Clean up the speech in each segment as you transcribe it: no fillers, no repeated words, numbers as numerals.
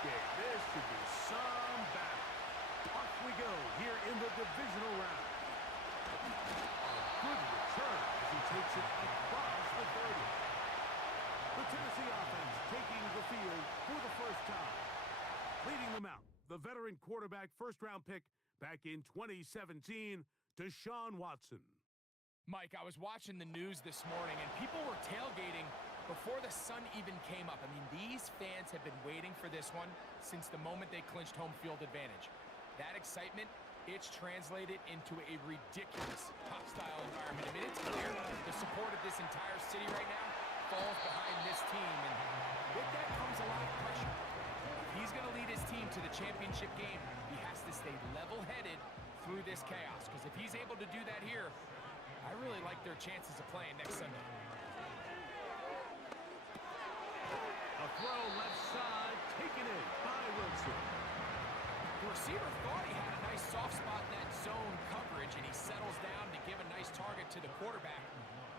This should be some battle. Off we go here in the divisional round. A good return as he takes it across the 30. The Tennessee offense taking the field for the first time. Leading them out, the veteran quarterback first-round pick back in 2017, Deshaun Watson. Mike, I was watching the news this morning, and people were tailgating before the sun even came up. I mean, these fans have been waiting for this one since the moment they clinched home field advantage. That excitement, it's translated into a ridiculous hostile environment. I mean, it's clear the support of this entire city right now falls behind this team, and with that comes a lot of pressure. If he's going to lead his team to the championship game, he has to stay level-headed through this chaos, because if he's able to do that here, I really like their chances of playing next Sunday. A throw left side, taken in by Wilson. The receiver thought he had a nice soft spot in that zone coverage, and he settles down to give a nice target to the quarterback.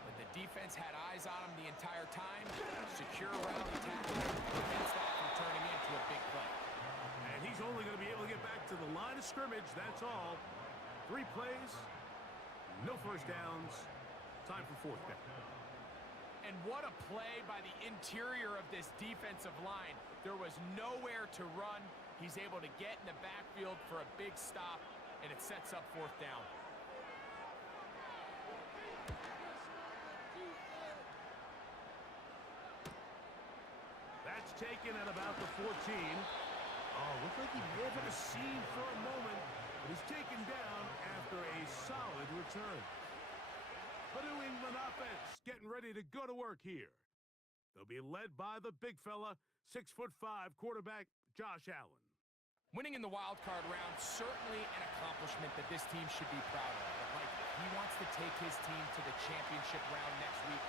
But the defense had eyes on him the entire time. Secure rally tackle prevents that from turning into a big play. And he's only going to be able to get back to the line of scrimmage, that's all. 3 plays, no first downs. Time for fourth down. And what a play by the interior of this defensive line. There was nowhere to run. He's able to get in the backfield for a big stop, and it sets up fourth down. That's taken at about the 14. Oh, looked like he may have hit a seam for a moment, but he's taken down after a solid return. The New England offense getting ready to go to work here. They'll be led by the big fella, 6'5" quarterback Josh Allen. Winning in the wild card round, certainly an accomplishment that this team should be proud of. But Mike, if he wants to take his team to the championship round next week,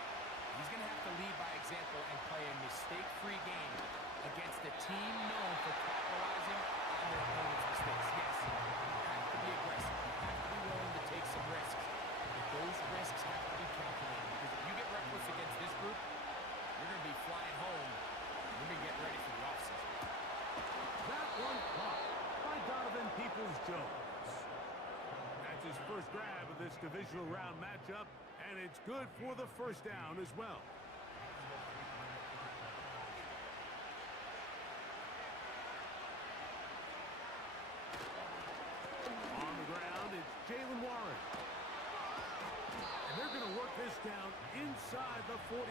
he's going to have to lead by example and play a mistake-free game against a team known for capitalizing on their opponent's mistakes. Yes, you have to be aggressive. You have to be willing to take some risks. But those risks have to be calculated, because if you get reckless against this group, you're going to be flying home. You're going to get ready for the offseason. That one caught by Donovan Peoples-Jones. That's his first grab of this divisional round matchup, and it's good for the first down as well. On the ground, it's Jalen Warren. And they're going to work this down inside the 45.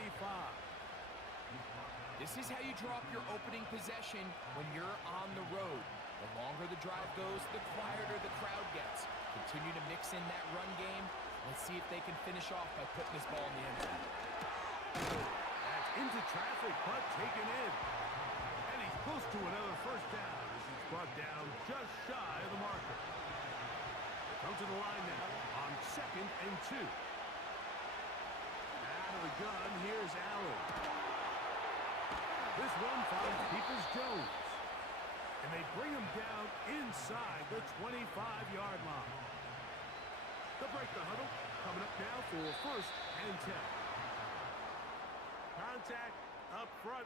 This is how you draw up your opening possession when you're on the road. The longer the drive goes, the quieter the crowd gets. Continue to mix in that run game. Let's see if they can finish off by putting this ball in the end zone. That's into traffic, but taken in. And he's close to another first down as he's brought down just shy of the marker. Come to the line now on 2nd and 2. Out of the gun, here's Allen. This one finds Peoples-Jones. And they bring him down inside the 25-yard line. They'll break the huddle. Coming up now for 1st and 10. Contact up front.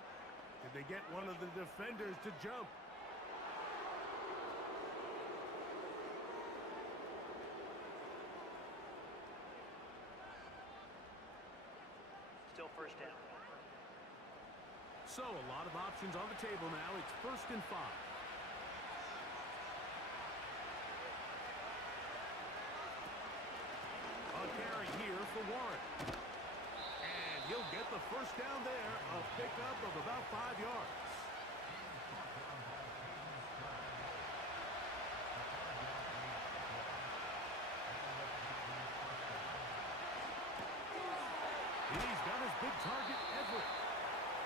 Did they get one of the defenders to jump? Still 1st down. So a lot of options on the table now. It's 1st and 5. A carry here for Warren. And he'll get the 1st down there. A pickup of about 5 yards. He's got his big target, Everett.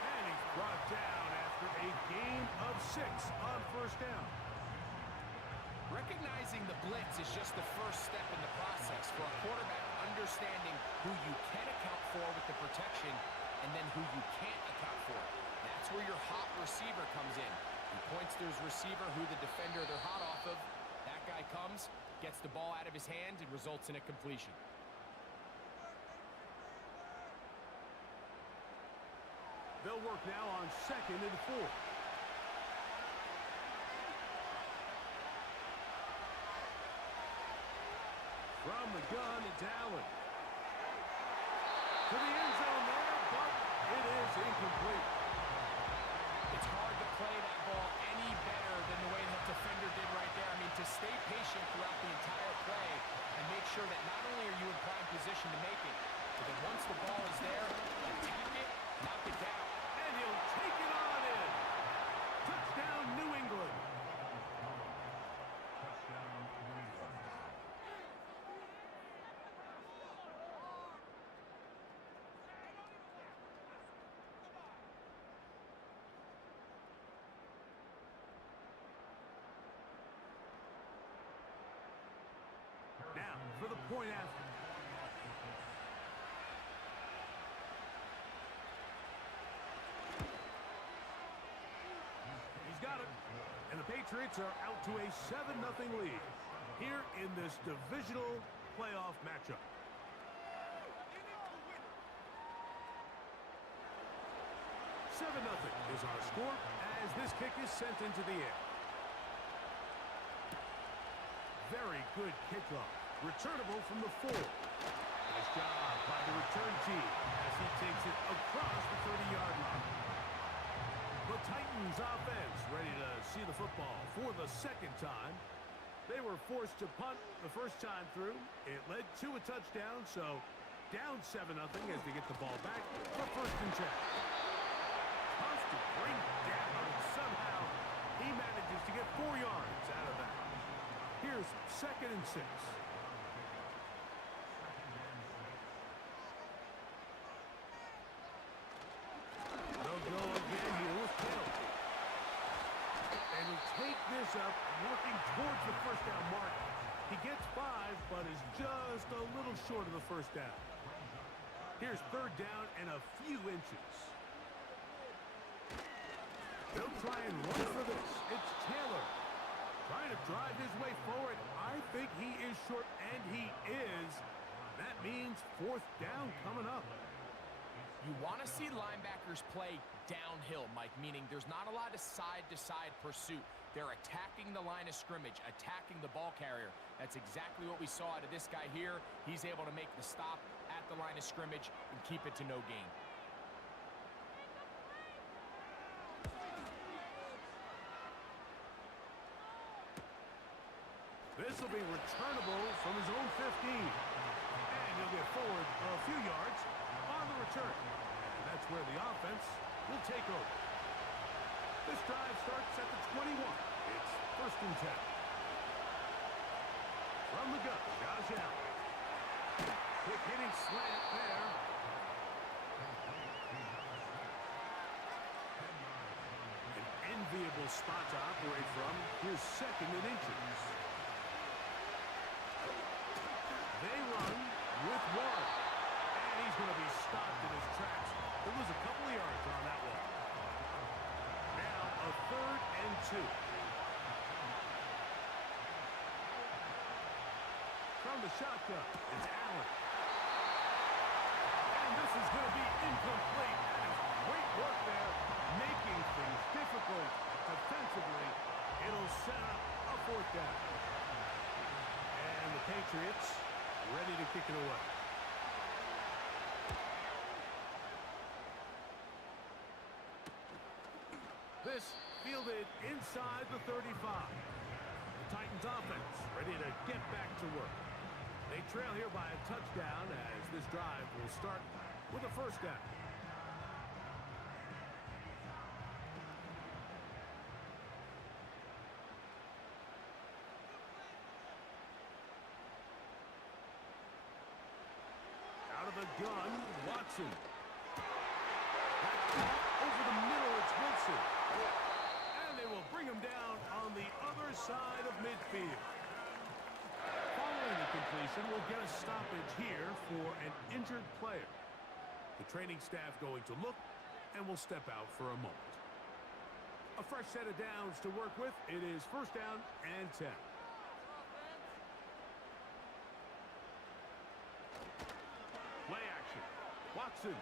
And he's brought down after a gain of 6 on 1st down. Recognizing the blitz is just the first step in the process for a quarterback understanding who you can account for with the protection and then who you can't account for. That's where your hot receiver comes in. He points to his receiver who the defender they're hot off of. That guy comes, gets the ball out of his hand, and results in a completion. They'll work now on 2nd and 4. From the gun, it's Allen. To the end zone there, but it is incomplete. It's hard to play that ball any better than the way that defender did right there. I mean, to stay patient throughout the entire play and make sure that not only are you in prime position to make it, but that once the ball is there, attack it, knock it down. And he'll take it on in. Touchdown, New England. Now, for the point after. He's got it. And the Patriots are out to a 7-0 lead here in this divisional playoff matchup. Seven 0 is our score as this kick is sent into the air. Very good kickoff. Returnable from the 4. Nice job by the return team as he takes it across the 30-yard line. The Titans offense ready to see the football for the 2nd time. They were forced to punt the first time through. It led to a touchdown, so down 7-0 as they get the ball back for 1st and 10. Tough to bring down. Somehow he manages to get 4 yards out of that. Here's 2nd and 6. They'll go again here with Hill. And he'll take this up, working towards the 1st down mark. He gets 5, but is just a little short of the 1st down. Here's 3rd down and a few inches. They'll try and run for this. It's Taylor. Trying to drive his way forward. I think he is short, and he is. That means 4th down coming up. You want to see linebackers play downhill, Mike, meaning there's not a lot of side-to-side pursuit. They're attacking the line of scrimmage, attacking the ball carrier. That's exactly what we saw out of this guy here. He's able to make the stop at the line of scrimmage and keep it to no gain. This will be returnable from his own 15. And he'll get forward a few yards on the return. And that's where the offense will take over. This drive starts at the 21. It's 1st and 10. From the gun, Josh Allen. Quick hitting slant there. An enviable spot to operate from. Here's 2nd and inches. They run with one. And he's going to be stopped in his tracks. There was a couple of yards on that one. Now a 3rd and 2. From the shotgun, it's Allen. And this is going to be incomplete. Great work there, making things difficult defensively. It'll set up a 4th down. And the Patriots ready to kick it away. This fielded inside the 35. The Titans offense ready to get back to work. They trail here by a touchdown as this drive will start with a 1st down. Out of the gun, Watson. Over the middle, it's Wilson. And they will bring him down on the other side of midfield. Following the completion, we'll get a stoppage here for an injured player. The training staff going to look, and will step out for a moment. A fresh set of downs to work with. It is 1st down and 10. Play action. Watson.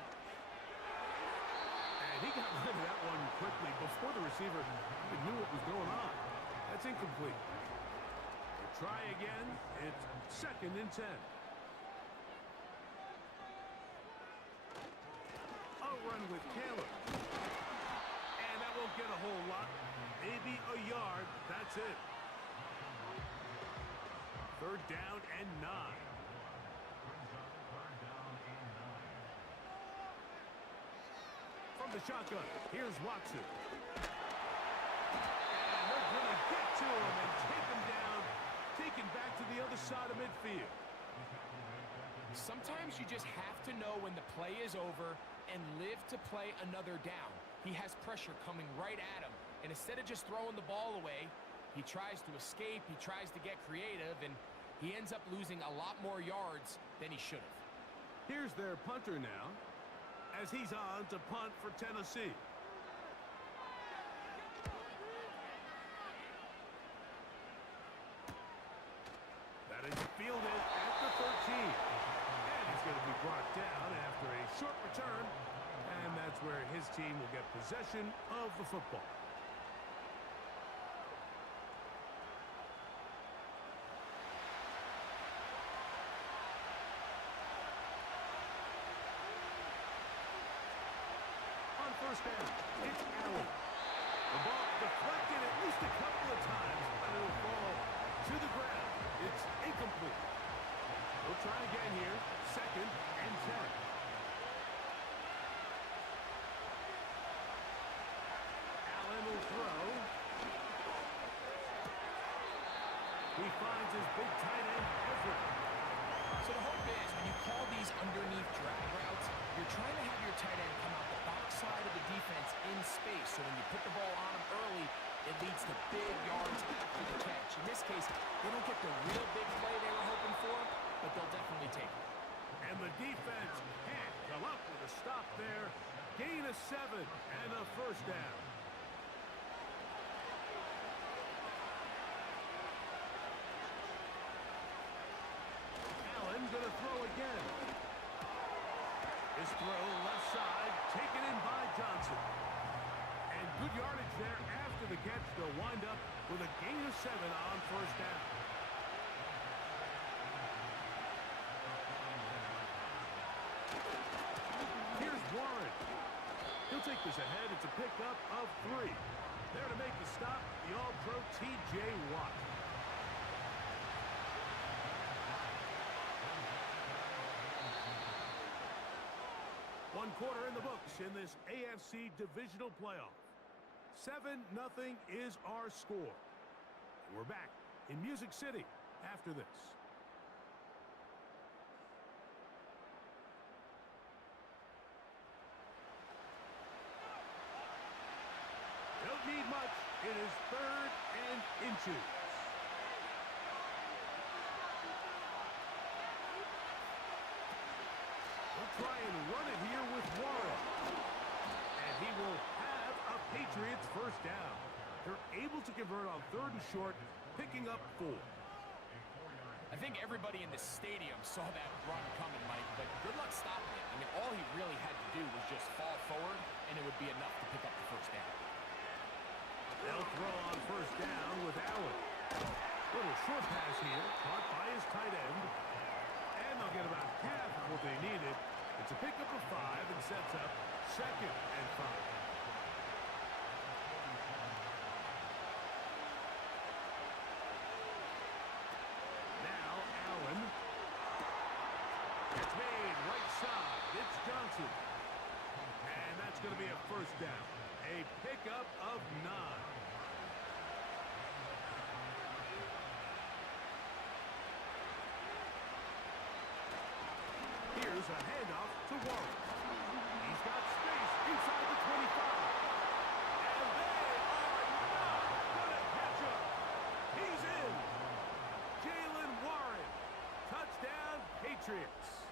And he got rid of that one quickly before the receiver even knew what was going on. That's incomplete. Try again. It's 2nd and 10. A run with Taylor. And that won't get a whole lot. Maybe a yard. That's it. 3rd down and 9. From the shotgun, here's Watson. And they're going to get to him and take him down. Taken back to the other side of midfield. Sometimes you just have to know when the play is over and live to play another down. He has pressure coming right at him, and instead of just throwing the ball away, he tries to escape, he tries to get creative, and he ends up losing a lot more yards than he should have. Here's their punter now, as he's on to punt for Tennessee. That is fielded at the 13. And he's going to be brought down after a short return. And that's where his team will get possession of the football. On 1st down, it's Allen. The ball deflected at least a couple of times, but it will fall to the ground. It's incomplete. We'll try again here. 2nd and 10. Allen will throw. He finds his big tight end, Everett. So the hope is when you call these underneath drag routes, you're trying to have your tight end come out the backside of the defense in space. So when you put the ball on him early, it leads to big yards after the catch. In this case, they don't get the real big play they were hoping for, but they'll definitely take it. And the defense can't come up with a stop there. Gain of 7 and a 1st down. Allen going to throw again. His throw left side, taken in by Johnson. And good yardage there after the catch. They'll wind up with a gain of 7 on 1st down. Here's Warren. He'll take this ahead. It's a pickup of 3. There to make the stop, the All-Pro T.J. Watt. One quarter in the books in this AFC Divisional playoff. 7-0 is our score. And we're back in Music City after this. Don't need much. It is 3rd and inches. he will have a Patriots first down. They're able to convert on 3rd and short, picking up 4. I think everybody in the stadium saw that run coming, Mike, but good luck stopping it. I mean, all he really had to do was just fall forward, and it would be enough to pick up the first down. They'll throw on first down with Allen. Little short pass here, caught by his tight end. And they'll get about half of what they needed. It's a pickup of 5 and sets up 2nd and 5. Now Allen. It's made right side. It's Johnson. And that's going to be a first down. A pickup of 9. Here's a handoff to Warren. He's got space inside the 25. And they are not going to catch up. He's in. Jalen Warren. Touchdown, Patriots.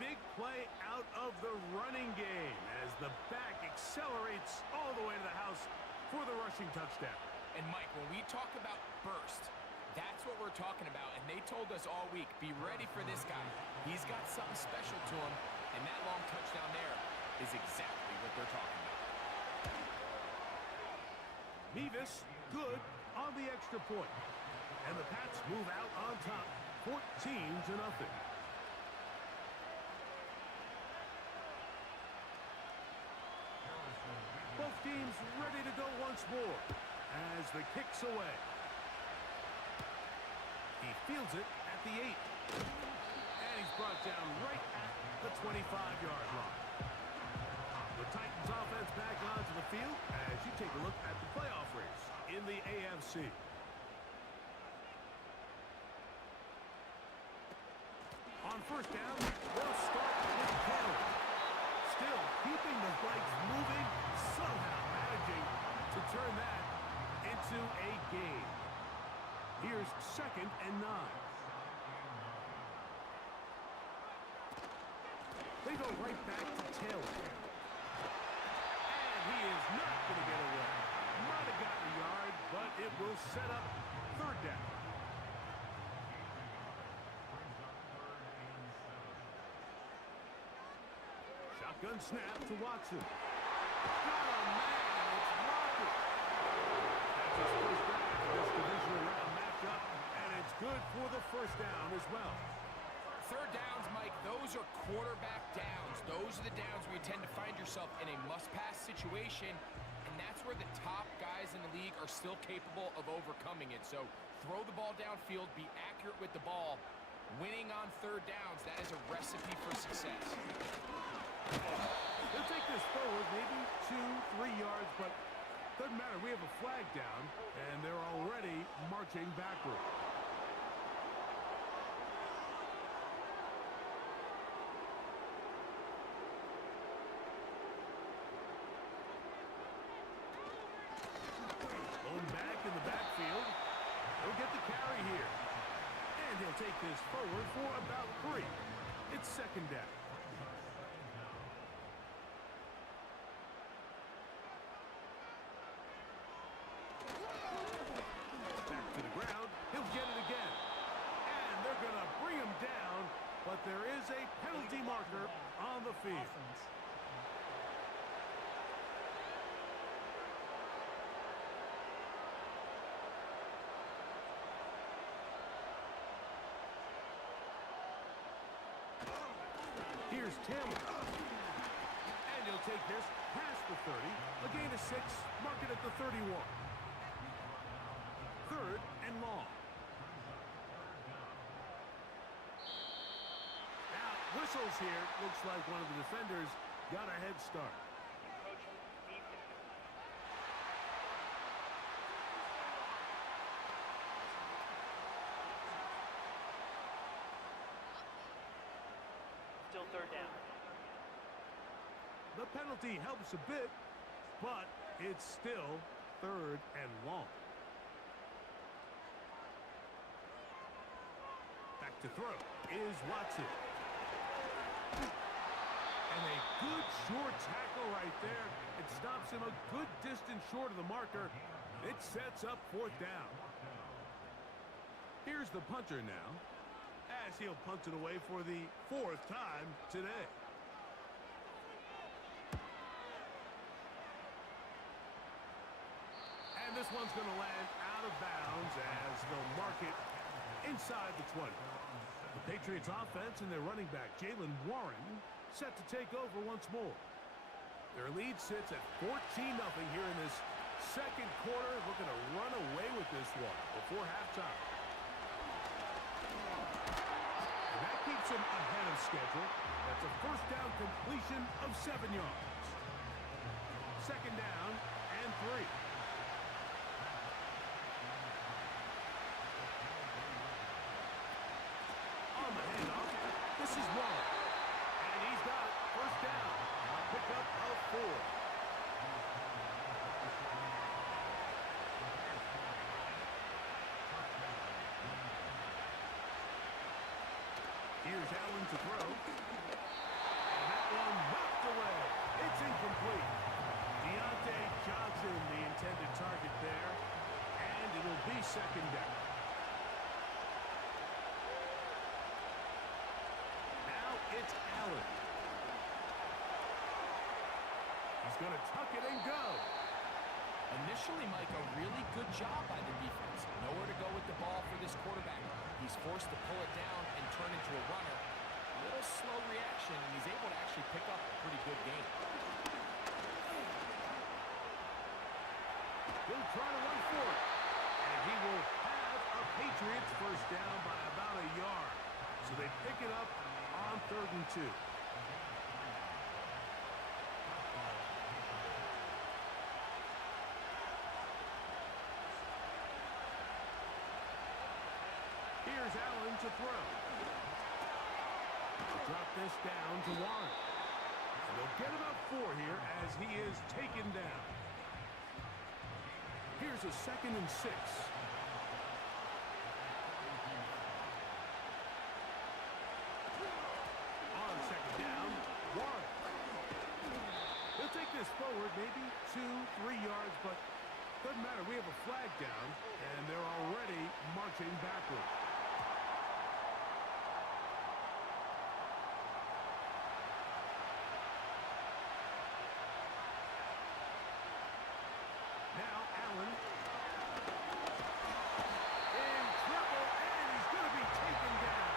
Big play out of the running game as the back accelerates all the way to the house for the rushing touchdown. And, Mike, when we talk about burst, that's what we're talking about, and they told us all week, be ready for this guy. He's got something special to him, and that long touchdown there is exactly what they're talking about. Memphis, good on the extra point. And the Pats move out on top, 14-0. Both teams ready to go once more as the kick's away. He fields it at the 8. And he's brought down right at the 25-yard line. The Titans offense back onto the field as you take a look at the playoff race in the AFC. On first down, they'll start with Kelly. Still keeping the Vikes moving, somehow managing to turn that into a game. Here's 2nd and 9. They go right back to Taylor. And he is not going to get away. Might have gotten a yard, but it will set up 3rd down. Shotgun snap to Watson. Oh, man, it's Walker. That's his first down for this divisional round matchup, and it's good for the first down as well. 3rd downs, Mike, those are quarterback downs. Those are the downs where you tend to find yourself in a must-pass situation, and that's where the top guys in the league are still capable of overcoming it. So throw the ball downfield, be accurate with the ball. Winning on 3rd downs, that is a recipe for success. They'll take this forward, maybe 2-3 yards, but doesn't matter. We have a flag down, and they're already marching backward. Home back in the backfield. He'll get the carry here. And he'll take this forward for about 3. It's 2nd down. Back to the ground. He'll get it again. And they're going to bring him down, but there is a penalty marker on the field. Here's Taylor. And he'll take this past the 30. A gain of 6. Mark it at the 31. 3rd and long. Now, whistles here. Looks like one of the defenders got a head start. Still 3rd down. The penalty helps a bit, but it's still 3rd and long. Back to throw is Watson. And a good short tackle right there. It stops him a good distance short of the marker. It sets up 4th down. Here's the punter now, as he'll punt it away for the 4th time today. And this one's going to land out of bounds as they'll mark it inside the 20. The Patriots offense and their running back, Jaylen Warren, set to take over once more. Their lead sits at 14-0 here in this second quarter. Looking to run away with this one before halftime. And that keeps them ahead of schedule. That's a 1st down completion of 7 yards. 2nd down and 3. On the handoff, this is Warren. And he's got it. 1st down. A pickup of 4. Here's Allen to throw. And that one knocked away. It's incomplete. Deontay Johnson, the intended target there. And it'll be 2nd down. Now it's Allen. He's going to tuck it and go. Initially, Mike, a really good job by the defense. Nowhere to go with the ball for this quarterback. He's forced to pull it down and turn into a runner. A little slow reaction, and he's able to actually pick up a pretty good game. He'll try to run for it. And he will have a Patriots 1st down by about a yard. So they pick it up on 3rd and 2. Here's Allen to throw. They'll drop this down to Warren. And they'll get about 4 here as he is taken down. Here's a 2nd and 6. On 2nd down, Warren. He'll take this forward maybe 2-3 yards, but doesn't matter. We have a flag down, and they're already marching backwards. Now Allen in trouble, and he's going to be taken down.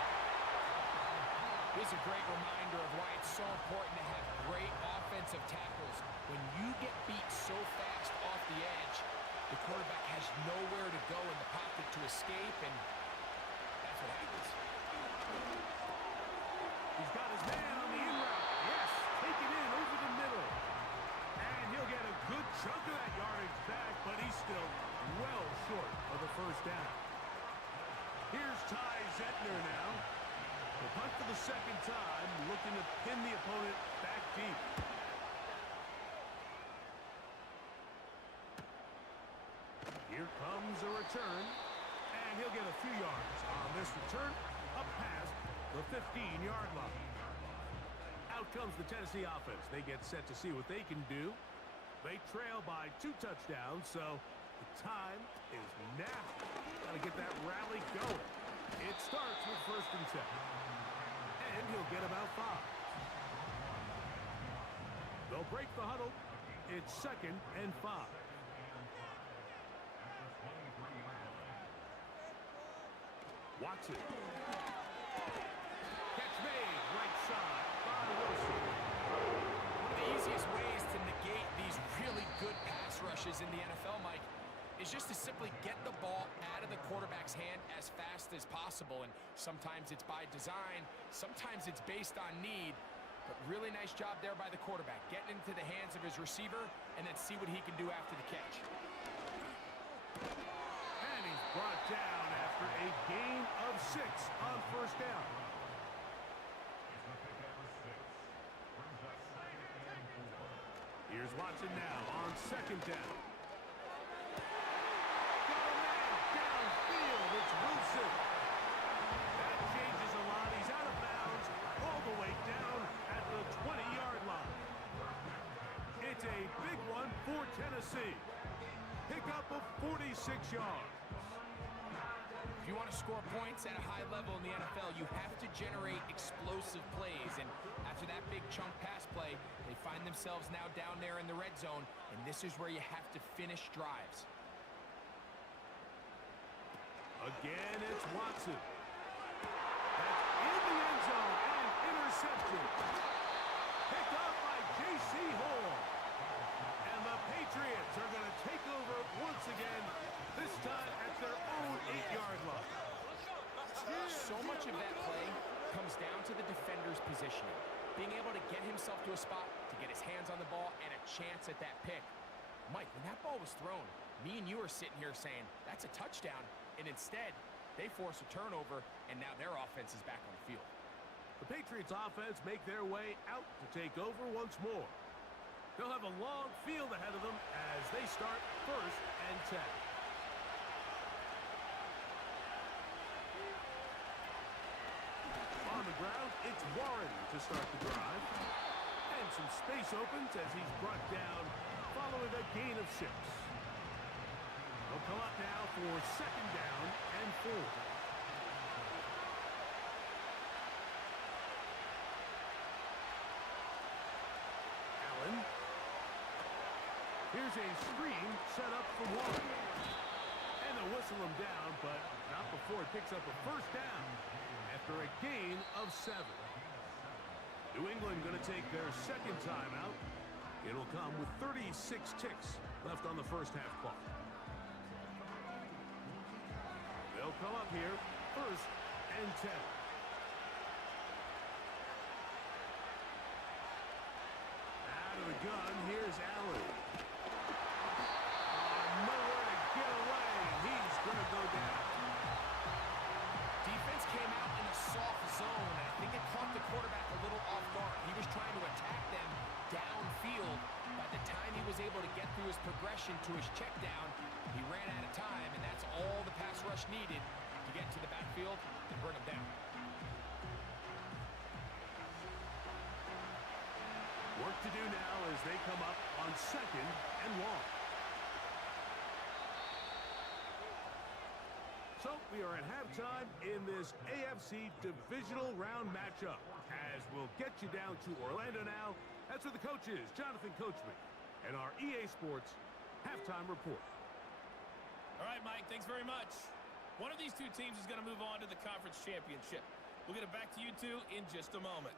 Here's a great reminder of why it's so important to have great offensive tackles. When you get beat so fast off the edge, the quarterback has nowhere to go in the pocket to escape, and that's what happens. He's got his man on the in route. Yes, taken in over the middle. And he'll get a good chunk of that yardage back, but he's still well short of the 1st down. Here's Ty Zentner now. The punt for the 2nd time, looking to pin the opponent back deep. Here comes a return, and he'll get a few yards on this return, up past the 15-yard line. Out comes the Tennessee offense. They get set to see what they can do. They trail by 2 touchdowns, so the time is now. Got to get that rally going. It starts with 1st and 10. And he'll get about 5. They'll break the huddle. It's 2nd and 5. Watson. Catch made, right side by Wilson. One of the easiest ways to negate these really good pass rushes in the NFL, Mike, is just to simply get the ball out of the quarterback's hand as fast as possible. And sometimes it's by design, sometimes it's based on need. But really nice job there by the quarterback, getting into the hands of his receiver and then see what he can do after the catch. And he's brought down after a gain of 6 on 1st down. Here's Watson now on 2nd down. Got a man downfield. It's Wilson. That changes a lot. He's out of bounds all the way down at the 20-yard for Tennessee. Pickup of 46 yards. If you want to score points at a high level in the NFL, you have to generate explosive plays. And after that big chunk pass play, they find themselves now down there in the red zone, and this is where you have to finish drives. Again, it's Watson. That's in the end zone and intercepted. Picked up by J.C. Hall. And the Patriots are going to take over once again, this time at their own 8-yard line. So much of that play comes down to the defender's positioning. Being able to get himself to a spot, to get his hands on the ball, and a chance at that pick. Mike, when that ball was thrown, me and you are sitting here saying, that's a touchdown. And instead, they force a turnover, and now their offense is back on the field. The Patriots offense make their way out to take over once more. They'll have a long field ahead of them as they start 1st and 10. On the ground, it's Warren to start the drive. And some space opens as he's brought down following a gain of 6. They'll come up now for 2nd down and 4. Allen. Here's a screen set up for Warren. And they'll whistle him down, but not before it picks up a 1st down after a gain of 7. New England going to take their 2nd timeout. It'll come with 36 ticks left on the 1st half clock. They'll come up here, 1st and 10. Out of the gun, here's Allen. Nowhere to get away. He's going to go down. Defense came out in a soft zone. I think it caught the quarterback a little off guard. He was trying to attack them downfield. By the time he was able to get through his progression to his check down, he ran out of time, and that's all the pass rush needed to get to the backfield and bring him down. Work to do now as they come up on 2nd and long. So we are at halftime in this AFC Divisional Round matchup. As we'll get you down to Orlando now. That's where the coach is, Jonathan Coachman, and our EA Sports halftime report. All right, Mike, thanks very much. One of these two teams is going to move on to the conference championship. We'll get it back to you two in just a moment.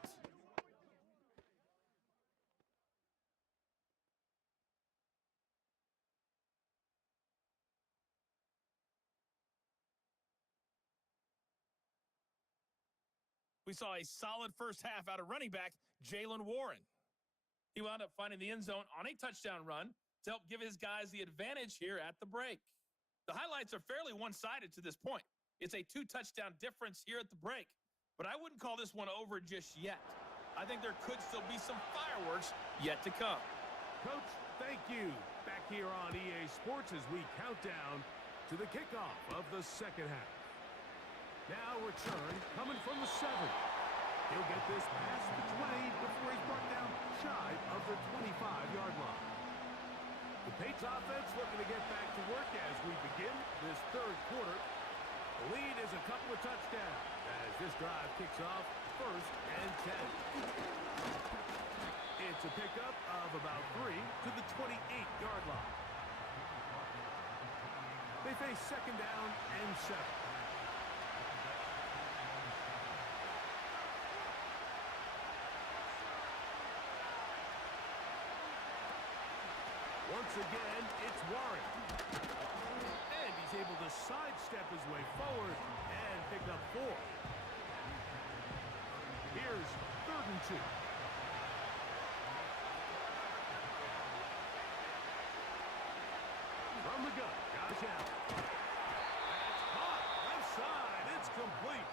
We saw a solid first half out of running back Jaylen Warren. He wound up finding the end zone on a touchdown run to help give his guys the advantage here at the break. The highlights are fairly one-sided to this point. It's a 2-touchdown difference here at the break, but I wouldn't call this one over just yet. I think there could still be some fireworks yet to come. Coach, thank you. Back here on EA Sports as we count down to the kickoff of the 2nd half. Now return coming from the 7. He'll get this past the 20 before he's brought down shy of the 25-yard line. The Patriots offense looking to get back to work as we begin this 3rd quarter. The lead is a couple of touchdowns as this drive kicks off 1st and 10. It's a pickup of about 3 to the 28-yard line. They face 2nd down and 7. Once again, it's Warren. And he's able to sidestep his way forward and pick up 4. Here's 3rd and 2. From the gun, Josh Allen. That's caught. Left side. It's complete.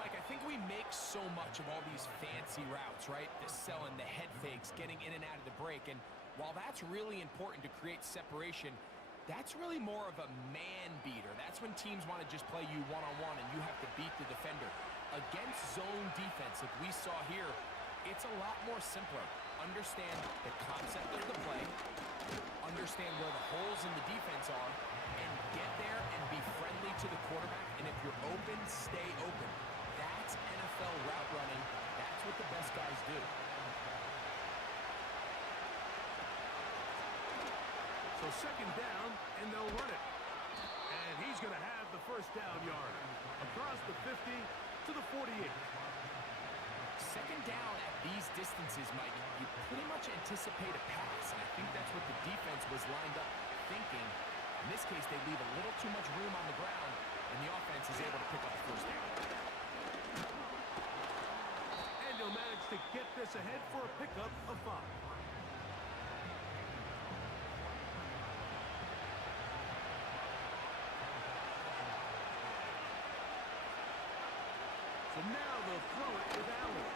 Mike, I think we make so much of all these fancy routes, right? The selling, the head fakes, getting in and out of the break. And while that's really important to create separation, that's really more of a man beater. That's when teams want to just play you one-on-one and you have to beat the defender. Against zone defense, like we saw here, it's a lot more simpler. understand the concept of the play, understand where the holes in the defense are, and get there and be friendly to the quarterback. And if you're open, stay open. That's NFL route running. That's what the best guys do. So second down, and they'll run it. And he's going to have the first down yard. Across the 50 to the 48. Second down at these distances, Mike, you pretty much anticipate a pass, and I think that's what the defense was lined up thinking. In this case, they leave a little too much room on the ground, and the offense is able to pick up the first down. And he'll manage to get this ahead for a pickup of 5. So now they'll throw it with Allen.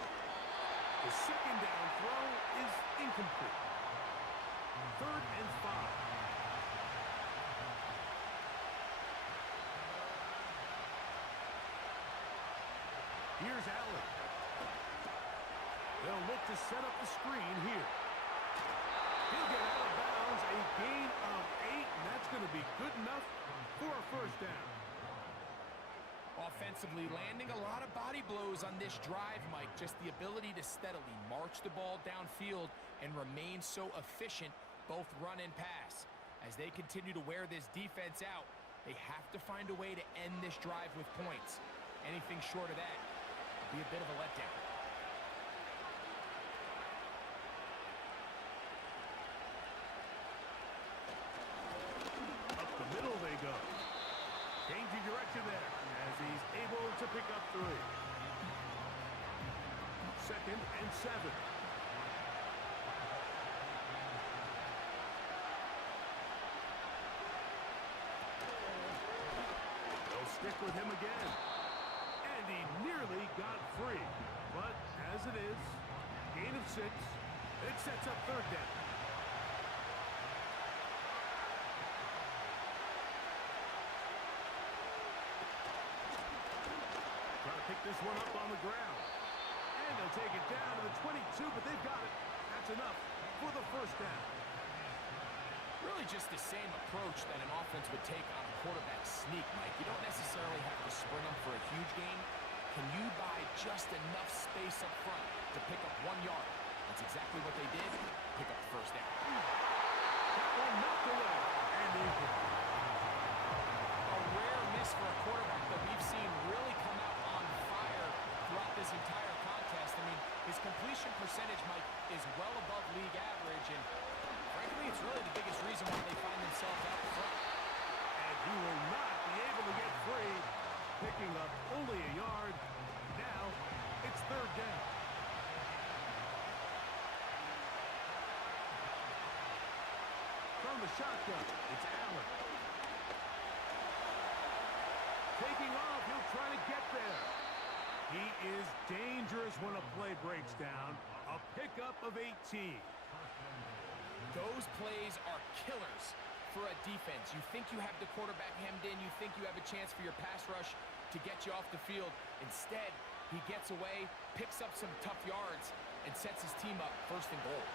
The second down throw is incomplete. 3rd and 5. Here's Allen. They'll look to set up the screen here. He'll get out of bounds, a gain of 8, and that's going to be good enough for a first down. Offensively, landing a lot of body blows on this drive, Mike. Just the ability to steadily march the ball downfield and remain so efficient, both run and pass. As they continue to wear this defense out, they have to find a way to end this drive with points. Anything short of that would be a bit of a letdown. Up the middle they go. Changing direction there as he's able to pick up 3. 2nd and 7. They'll stick with him again. And he nearly got free. But as it is, gain of 6. It sets up 3rd down. Pick this one up on the ground. And they'll take it down to the 22, but they've got it. That's enough for the first down. Really just the same approach that an offense would take on a quarterback sneak, Mike. You don't necessarily have to sprint them for a huge gain. Can you buy just enough space up front to pick up 1 yard? That's exactly what they did. Pick up the first down. That one knocked away. And incomplete. A rare miss for a quarterback that we've seen really come out on fire throughout this entire contest. I mean, his completion percentage, Mike, is well above league average, and frankly, it's really the biggest reason why they find themselves out front. And he will not be able to get free, picking up only a yard. Now it's 3rd down. From the shotgun, it's Allen. Taking off, he'll try to get there. He is dangerous when a play breaks down. A pickup of 18. Those plays are killers for a defense. You think you have the quarterback hemmed in. You think you have a chance for your pass rush to get you off the field. Instead, he gets away, picks up some tough yards, and sets his team up 1st and goal.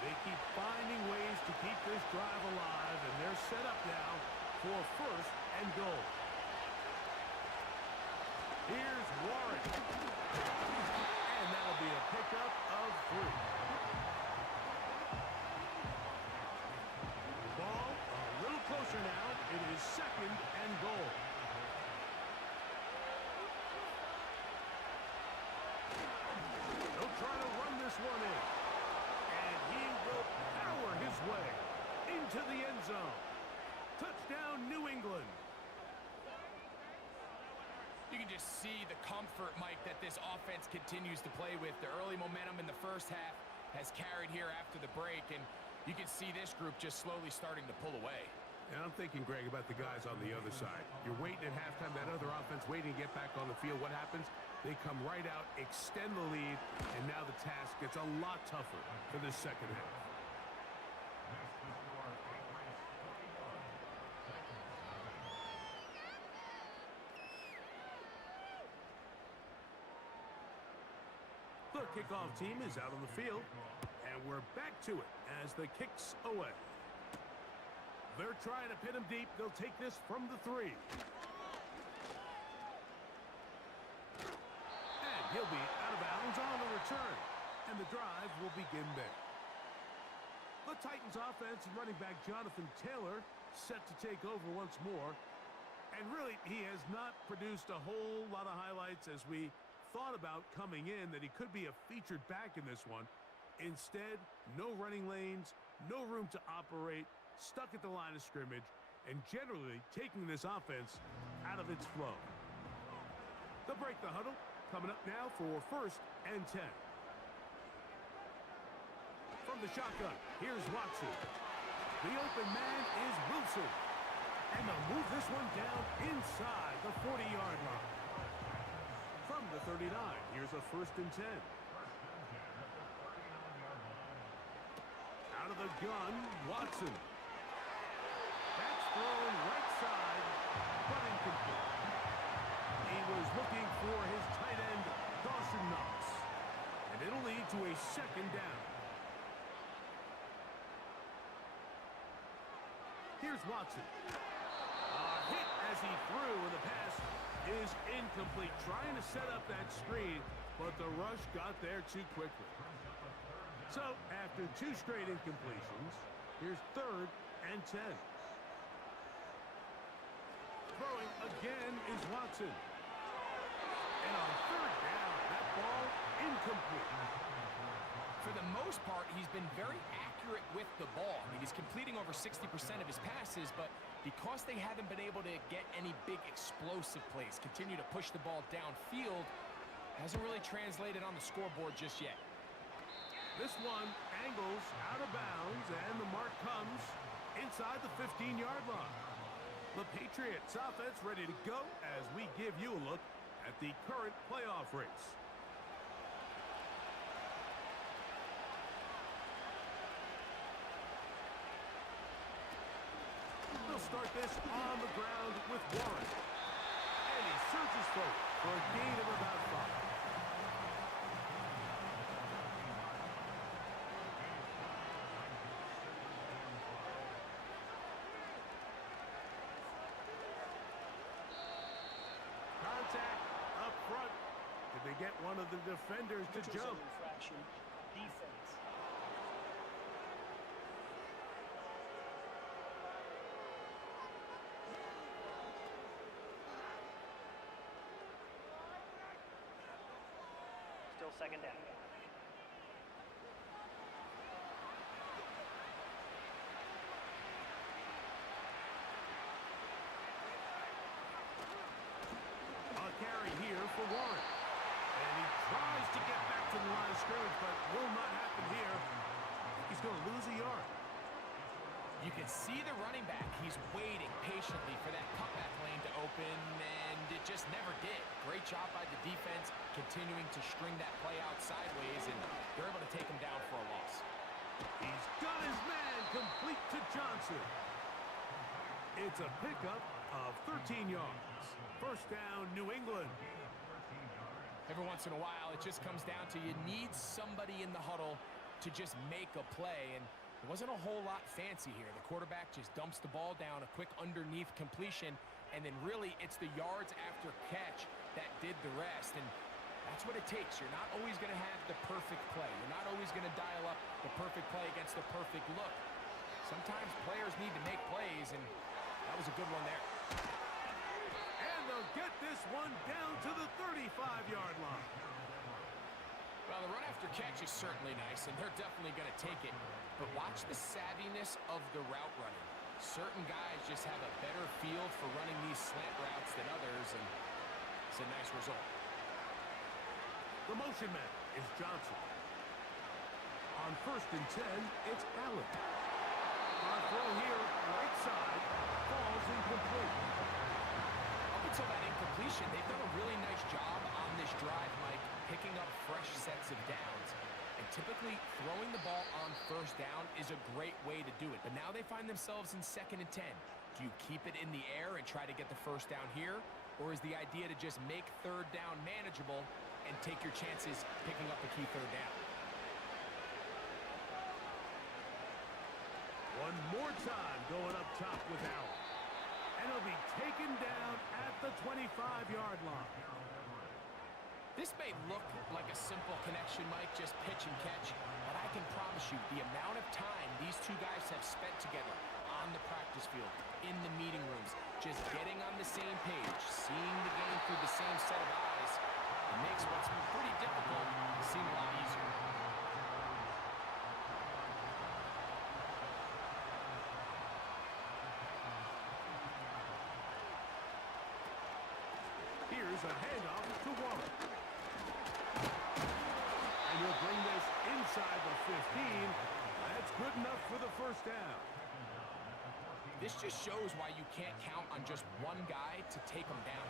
They keep finding ways to keep this drive alive, and they're set up now for 1st and goal. Here's Warren. And that'll be a pickup of 3. Ball a little closer now. It is 2nd and goal. They'll try to run this one in. And he will power his way into the end zone. Touchdown, New England. You can just see the comfort, Mike, that this offense continues to play with. The early momentum in the first half has carried here after the break, and you can see this group just slowly starting to pull away. And I'm thinking, Greg, about the guys on the other side. You're waiting at halftime, that other offense waiting to get back on the field. What happens? They come right out, extend the lead, and now the task gets a lot tougher for this second half. The kickoff team is out on the field. And And we're back to it as the kick's away. They're trying to pin him deep. They'll take this from the 3. And he'll be out of bounds on the return. And the drive will begin there. The Titans offense and running back Jonathan Taylor set to take over once more. And really, he has not produced a whole lot of highlights as we thought about coming in that he could be a featured back in this one. Instead, no running lanes, no room to operate, stuck at the line of scrimmage, and generally taking this offense out of its flow. They'll break the huddle. Coming up now for 1st and 10. From the shotgun, here's Watson. The open man is Wilson. And they'll move this one down inside the 40-yard line. From the 39, here's a 1st and 10. Out of the gun, Watson. That's thrown right side, but incomplete. He was looking for his tight end, Dawson Knox. And it'll lead to a 2nd down. Here's Watson. A hit as he threw, and the pass is incomplete. Trying to set up that screen, but the rush got there too quickly. So, after 2 straight incompletions, here's 3rd and 10. Throwing again is Watson. And on 3rd down, that ball incomplete. For the most part, he's been very accurate with the ball. I mean, he's completing over 60% of his passes, but because they haven't been able to get any big explosive plays, continue to push the ball downfield, hasn't really translated on the scoreboard just yet. This one angles out of bounds, and the mark comes inside the 15-yard line. The Patriots offense ready to go as we give you a look at the current playoff race. They'll start this on the ground with Warren. And he surges forward for a gain of about 5. Contact up front. Did they get one of the defenders to jump? Infraction. Defense. Still 2nd down. Carry here for Warren. And he tries to get back to the line of scrimmage, but will not happen here. He's going to lose a yard. You can see the running back. He's waiting patiently for that cutback lane to open, and it just never did. Great job by the defense, continuing to string that play out sideways, and they're able to take him down for a loss. He's got his man complete to Johnson. It's a pickup of 13 yards. 1st down, New England. Every once in a while, it just comes down to you need somebody in the huddle to just make a play, and it wasn't a whole lot fancy here. The quarterback just dumps the ball down, a quick underneath completion, and then really it's the yards after catch that did the rest, and that's what it takes. You're not always going to have the perfect play. You're not always going to dial up the perfect play against the perfect look. Sometimes players need to make plays, and that was a good one there. And they'll get this one down to the 35-yard line. Well, the run after catch is certainly nice, and they're definitely going to take it. But watch the savviness of the route running. Certain guys just have a better feel for running these slant routes than others, and it's a nice result. The motion man is Johnson. On 1st and 10, it's Allen. On throw here, right side, falls incomplete. Up until that incompletion, they've done a really nice job on this drive, Mike, picking up fresh sets of downs. And typically, throwing the ball on 1st down is a great way to do it. But now they find themselves in 2nd and 10. Do you keep it in the air and try to get the 1st down here? Or is the idea to just make 3rd down manageable and take your chances picking up the key 3rd down? One more time going up top with Allen. And he'll be taken down at the 25-yard line. This may look like a simple connection, Mike, just pitch and catch, but I can promise you the amount of time these two guys have spent together on the practice field, in the meeting rooms, just getting on the same page, seeing the game through the same set of eyes, it makes what's pretty difficult seem a lot easier. Here's a handoff to Warren. And he'll bring this inside the 15. That's good enough for the first down. This just shows why you can't count on just one guy to take him down.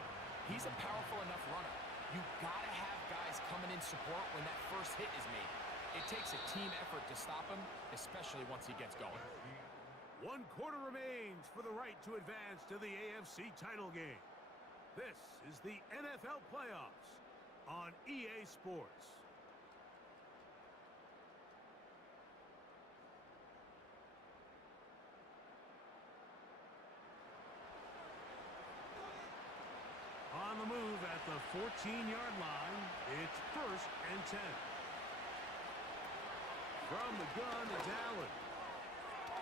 He's a powerful enough runner. You gotta have guys coming in support when that first hit is made. It takes a team effort to stop him, especially once he gets going. 1 quarter remains for the right to advance to the AFC title game. This is the NFL playoffs on EA Sports. On the move at the 14-yard line, it's 1st and 10. From the gun, it's Allen.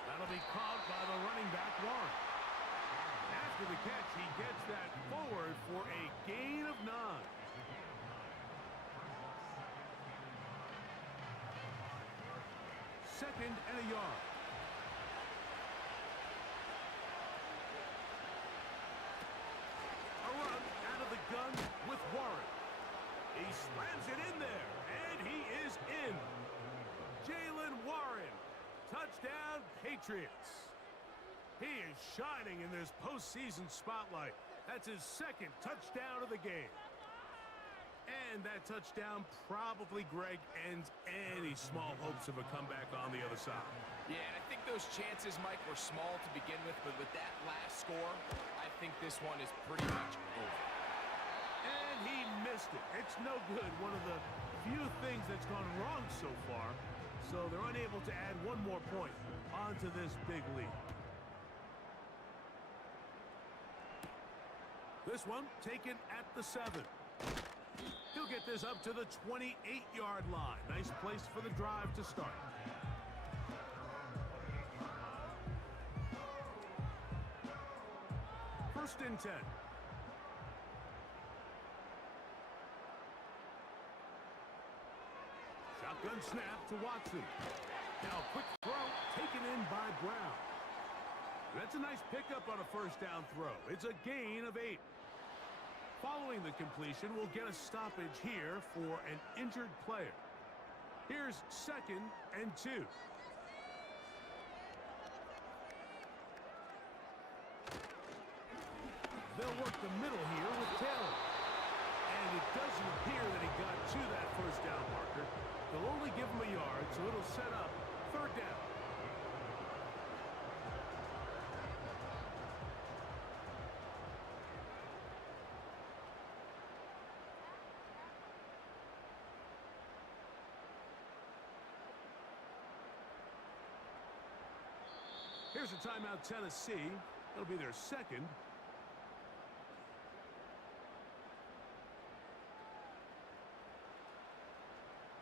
That'll be caught by the running back, Warren. After the catch, he gets that forward for a gain of 9. Second and a yard. A run out of the gun with Warren. He slams it in there, and he is in. Jaylen Warren, touchdown Patriots. He is shining in this postseason spotlight. That's his 2nd touchdown of the game. And that touchdown probably, Greg, ends any small hopes of a comeback on the other side. Yeah, and I think those chances, Mike, were small to begin with, but with that last score, I think this one is pretty much over. And he missed it. It's no good. One of the few things that's gone wrong so far. So they're unable to add one more point onto this big lead. This one taken at the 7. He'll get this up to the 28-yard line. Nice place for the drive to start. First and 10. Shotgun snap to Watson. Now quick throw taken in by Brown. That's a nice pickup on a first down throw. It's a gain of 8. Following the completion, we'll get a stoppage here for an injured player. Here's 2nd and 2. They'll work the middle here with Taylor. And it doesn't appear that he got to that first down marker. They'll only give him a yard, so it'll set up 3rd down. Here's a timeout, Tennessee. It'll be their 2nd.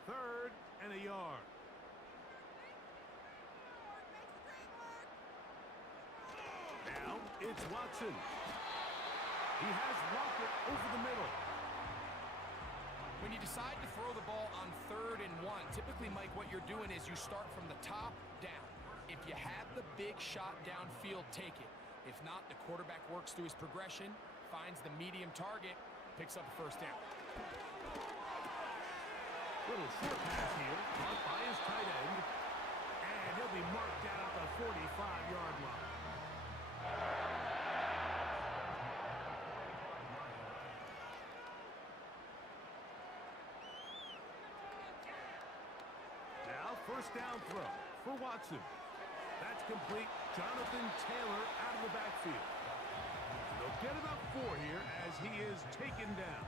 Third and a yard. Now it's Watson. He has Walker over the middle. When you decide to throw the ball on 3rd and 1, typically, Mike, what you're doing is you start from the top down. If you have the big shot downfield, take it. If not, the quarterback works through his progression, finds the medium target, picks up the first down. Little short pass here, caught by his tight end. And he'll be marked down at the 45-yard line. Now, first down throw for Watson. That's complete. Jonathan Taylor out of the backfield. They'll get about 4 here as he is taken down.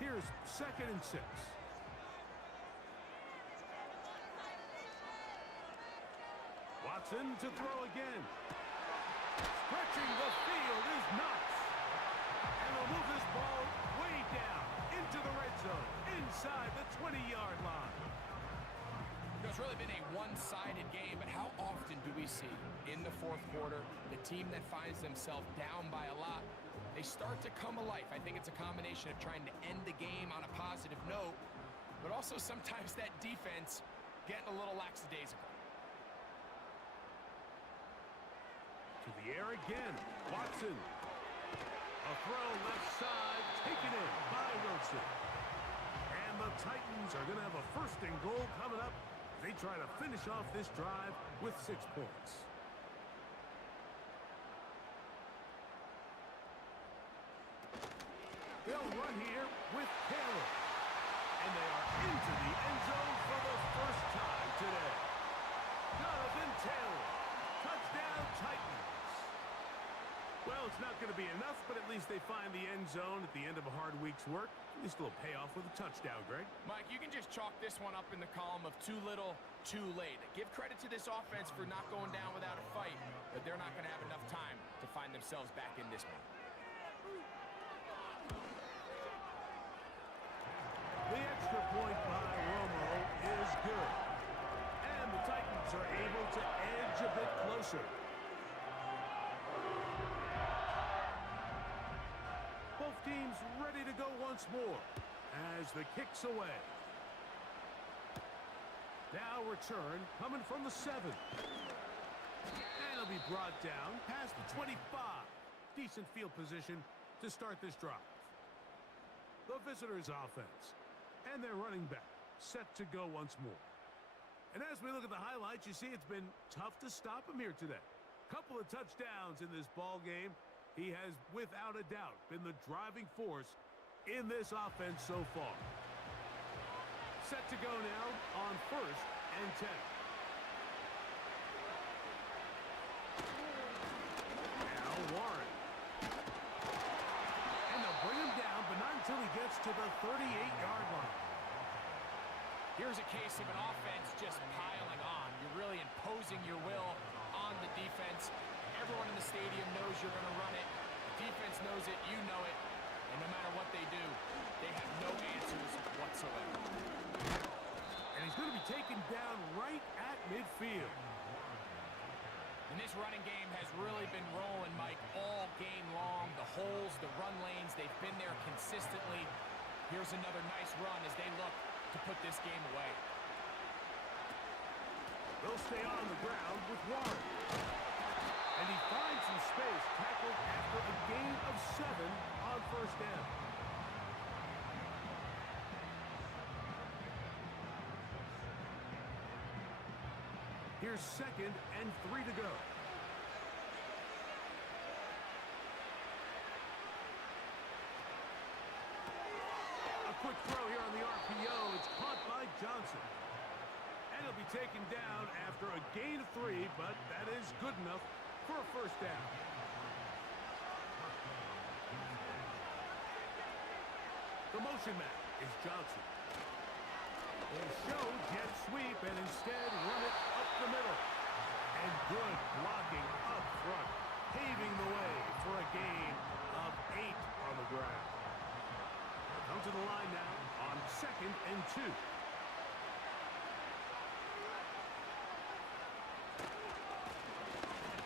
Here's 2nd and 6. Watson to throw again. Stretching the field is Knox. And they'll move this ball way down into the red zone, inside the 20-yard line. It's really been a one-sided game, but how often do we see in the fourth quarter the team that finds themselves down by a lot, they start to come alive? I think it's a combination of trying to end the game on a positive note, but also sometimes that defense getting a little lackadaisical. To the air again. Watson. A throw left side, taken in by Wilson. And the Titans are going to have a first and goal coming up. They try to finish off this drive with 6 points. They'll run here with Taylor. And they are into the end zone for the first time today. Jonathan Taylor. Touchdown Titans. Well, it's not going to be enough, but at least they find the end zone at the end of a hard week's work. At least a little payoff with a touchdown, Greg. Mike, you can just chalk this one up in the column of too little, too late. Give credit to this offense for not going down without a fight, but they're not going to have enough time to find themselves back in this one. The extra point by Romo is good. And the Titans are able to edge a bit closer. Both teams ready to go once more as the kick's away. Now return coming from the 7. And it'll be brought down past the 25. Decent field position to start this drive. The visitors' offense and their running back set to go once more. And as we look at the highlights, you see it's been tough to stop him here today. Couple of touchdowns in this ball game. He has, without a doubt, been the driving force in this offense so far. Set to go now on 1st and 10. Now Warren. And they'll bring him down, but not until he gets to the 38-yard line. Here's a case of an offense just piling on. You're really imposing your will on the defense. Everyone in the stadium knows you're going to run it. The defense knows it, you know it. And no matter what they do, they have no answers whatsoever. And he's going to be taken down right at midfield. And this running game has really been rolling, Mike, all game long. The holes, the run lanes, they've been there consistently. Here's another nice run as they look to put this game away. They'll stay on the ground with Warren. And he finds some space, tackled after a gain of 7 on 1st down. Here's 2nd and 3 to go. A quick throw here on the RPO. It's caught by Johnson. And he'll be taken down after a gain of 3, but that is good enough for a 1st down. The motion man is Johnson. They show jet sweep and instead run it up the middle. And good blocking up front, paving the way for a gain of 8 on the ground. Come to the line now on 2nd and 2.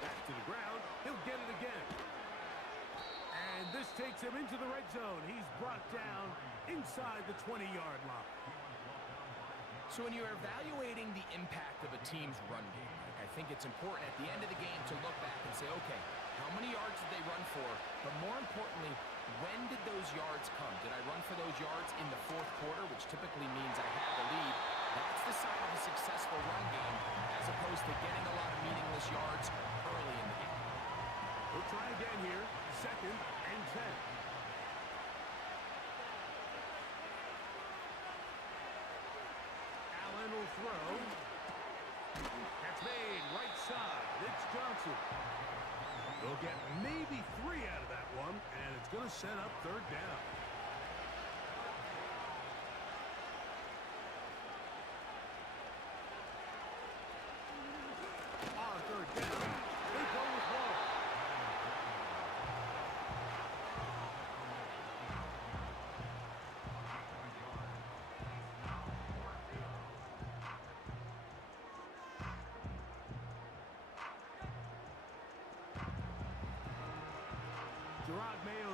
Back to the ground. He'll get it again. And this takes him into the red zone. He's brought down inside the 20-yard line. So when you're evaluating the impact of a team's run game, I think it's important at the end of the game to look back and say, okay, how many yards did they run for? But more importantly, when did those yards come? Did I run for those yards in the 4th quarter, which typically means I had the lead? That's the sign of a successful run game, as opposed to getting a lot of meaningless yards early in the game. We'll try again here, 2nd and 10. Allen will throw. That's made right side. It's Johnson. They'll get maybe 3 out of that one, and it's going to set up 3rd down. On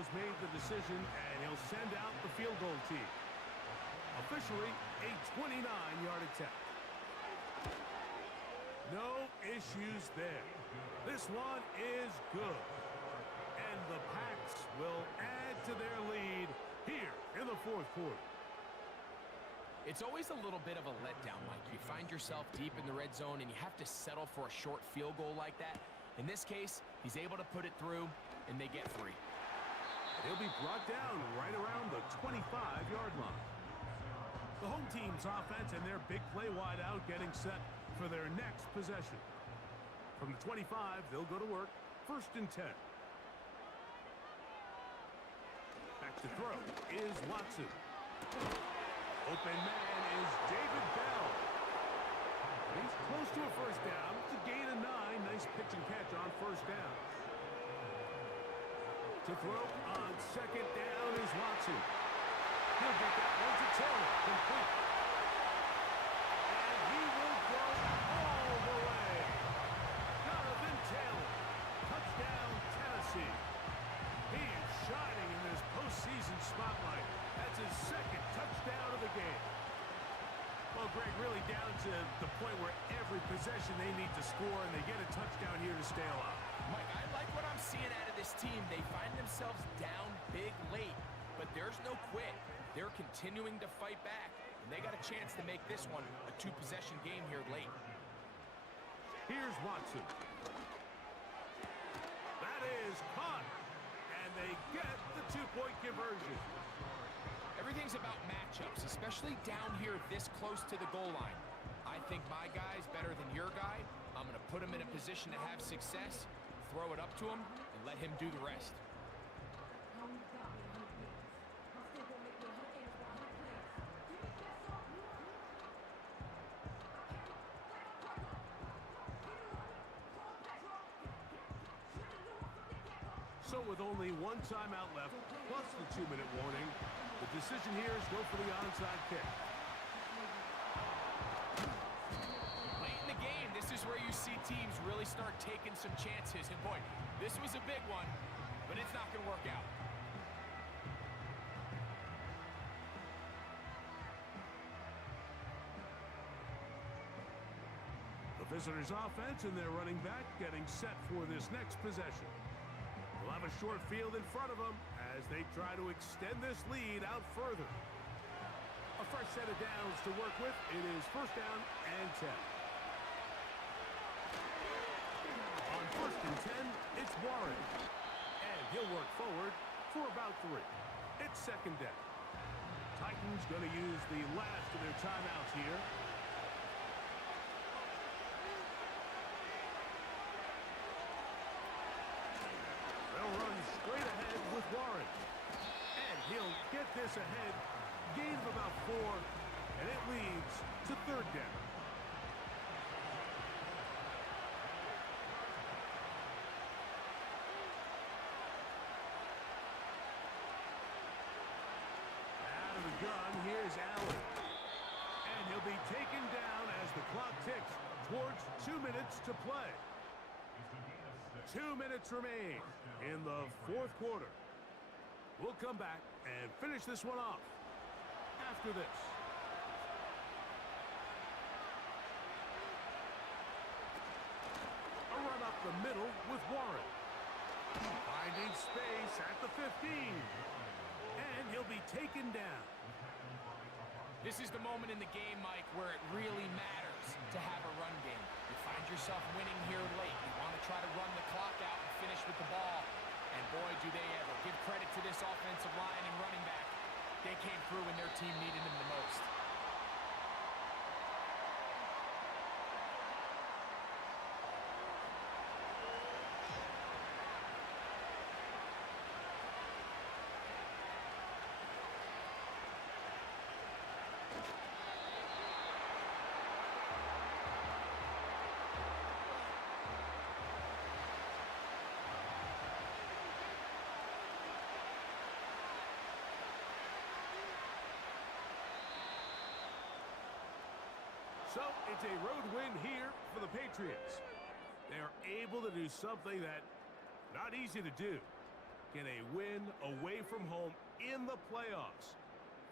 officials made the decision, and he'll send out the field goal team. Officially, a 29-yard attempt. No issues there. This one is good. And the Packs will add to their lead here in the fourth quarter. It's always a little bit of a letdown, Mike. You find yourself deep in the red zone, and you have to settle for a short field goal like that. In this case, he's able to put it through, and they get free. And he'll be brought down right around the 25-yard line. The home team's offense and their big play wideout getting set for their next possession. From the 25, they'll go to work. 1st and 10. Back to throw is Watson. Open man is David Bell. He's close to a first down. It's a gain of 9. Nice pitch and catch on first down. To throw on 2nd down is Watson. He'll get that one to Taylor. Complete. And he will go all the way. Jonathan Taylor. Touchdown, Tennessee. He is shining in this postseason spotlight. That's his 2nd touchdown of the game. Well, Greg, really down to the point where every possession they need to score, and they get a touchdown here to stay alive. Mike, I like what I'm seeing out of this team. They find themselves down big late, but there's no quit. They're continuing to fight back, and they got a chance to make this one a 2-possession game here late. Here's Watson. That is caught, and they get the 2-point conversion. Everything's about matchups, especially down here this close to the goal line. I think my guy's better than your guy. I'm going to put him in a position to have success, throw it up to him, and let him do the rest. So with only 1 timeout left, plus the 2-minute warning, the decision here is go for the onside kick. Late in the game, this is where you see teams really start taking some chances. And boy, this was a big one, but it's not going to work out. The visitors' offense and their running back getting set for this next possession. They'll have a short field in front of them as they try to extend this lead out further. A fresh set of downs to work with. It is 1st down and 10. On 1st and 10, it's Warren. And he'll work forward for about 3. It's 2nd down. Titans going to use the last of their timeouts here. Run straight ahead with Warren. And he'll get this ahead. Gain of about 4. And it leads to 3rd down. Out of the gun, here's Allen. And he'll be taken down as the clock ticks towards 2 minutes to play. 2 minutes remain in the 4th quarter. We'll come back and finish this one off after this. A run up the middle with Warren. Finding space at the 15. And he'll be taken down. This is the moment in the game, Mike, where it really matters to have a run game. You find yourself winning here late. You want to try to run the clock out and finish with the ball. And boy, do they ever. Give credit to this offensive line and running back. They came through when their team needed them the most. So it's a road win here for the Patriots. They are able to do something that not easy to do. get a win away from home in the playoffs.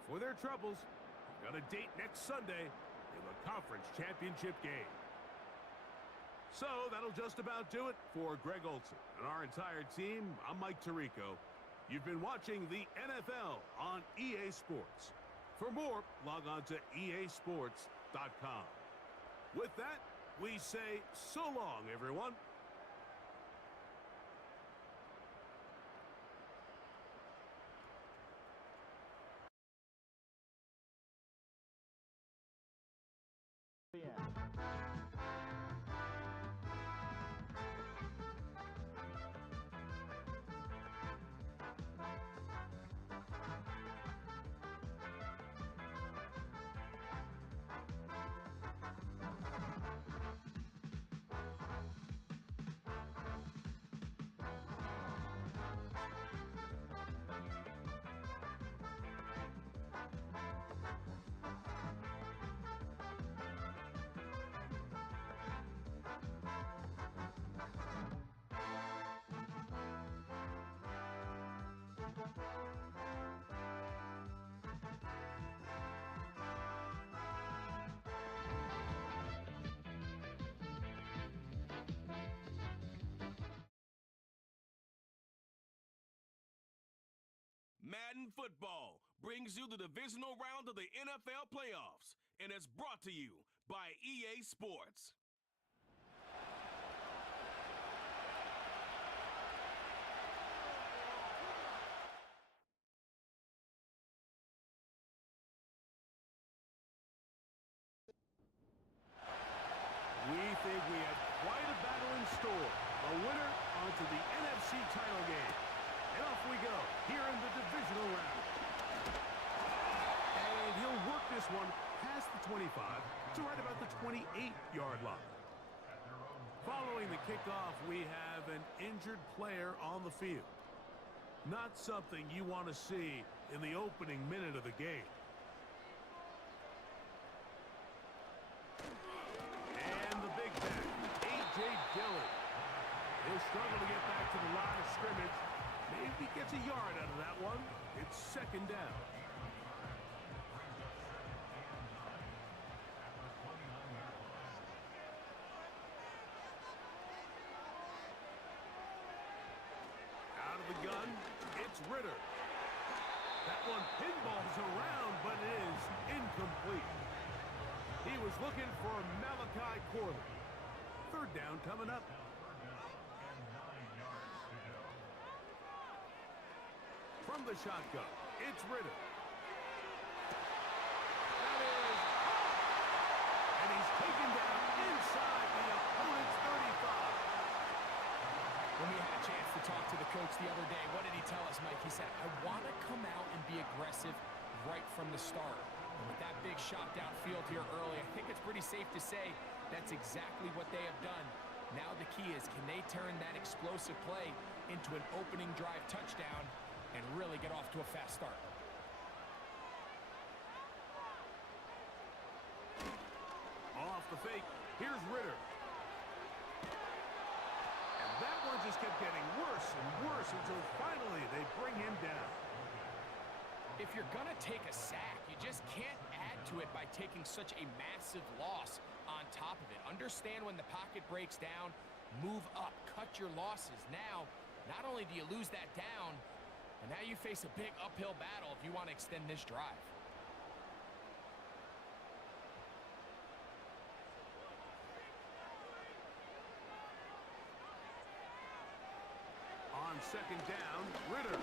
For their troubles, they've got a date next Sunday in the conference championship game. So that'll just about do it for Greg Olson and our entire team. I'm Mike Tirico. You've been watching the NFL on EA Sports. For more, log on to easports.com. With that, we say so long, everyone. Madden Football brings you the divisional round of the NFL playoffs and is brought to you by EA Sports. We think we have quite a battle in store. A winner onto the NFC title game. And off we go, here in the divisional round. And he'll work this one past the 25 to right about the 28-yard line. Following the kickoff, we have an injured player on the field. Not something you want to see in the opening minute of the game. And the big back, A.J. Dillon. He'll struggle to get back to the line of scrimmage. Maybe he gets a yard out of that one. It's second down. Out of the gun, it's Ritter. That one pinballs around, but it is incomplete. He was looking for Malachi Corley. Third down coming up. From the shotgun, it's Ritter. That is, and he's taken down inside the opponent's 35. When we had a chance to talk to the coach the other day, what did he tell us, Mike? He said, I want to come out and be aggressive right from the start. And with that big shot downfield here early, I think it's pretty safe to say that's exactly what they have done. Now the key is, can they turn that explosive play into an opening drive touchdown and really get off to a fast start? Off the fake, here's Ritter. And that one just kept getting worse and worse until finally they bring him down. If you're going to take a sack, you just can't add to it by taking such a massive loss on top of it. Understand when the pocket breaks down, move up, cut your losses. Now, not only do you lose that down, but now you face a big uphill battle if you want to extend this drive. On second down, Ritter.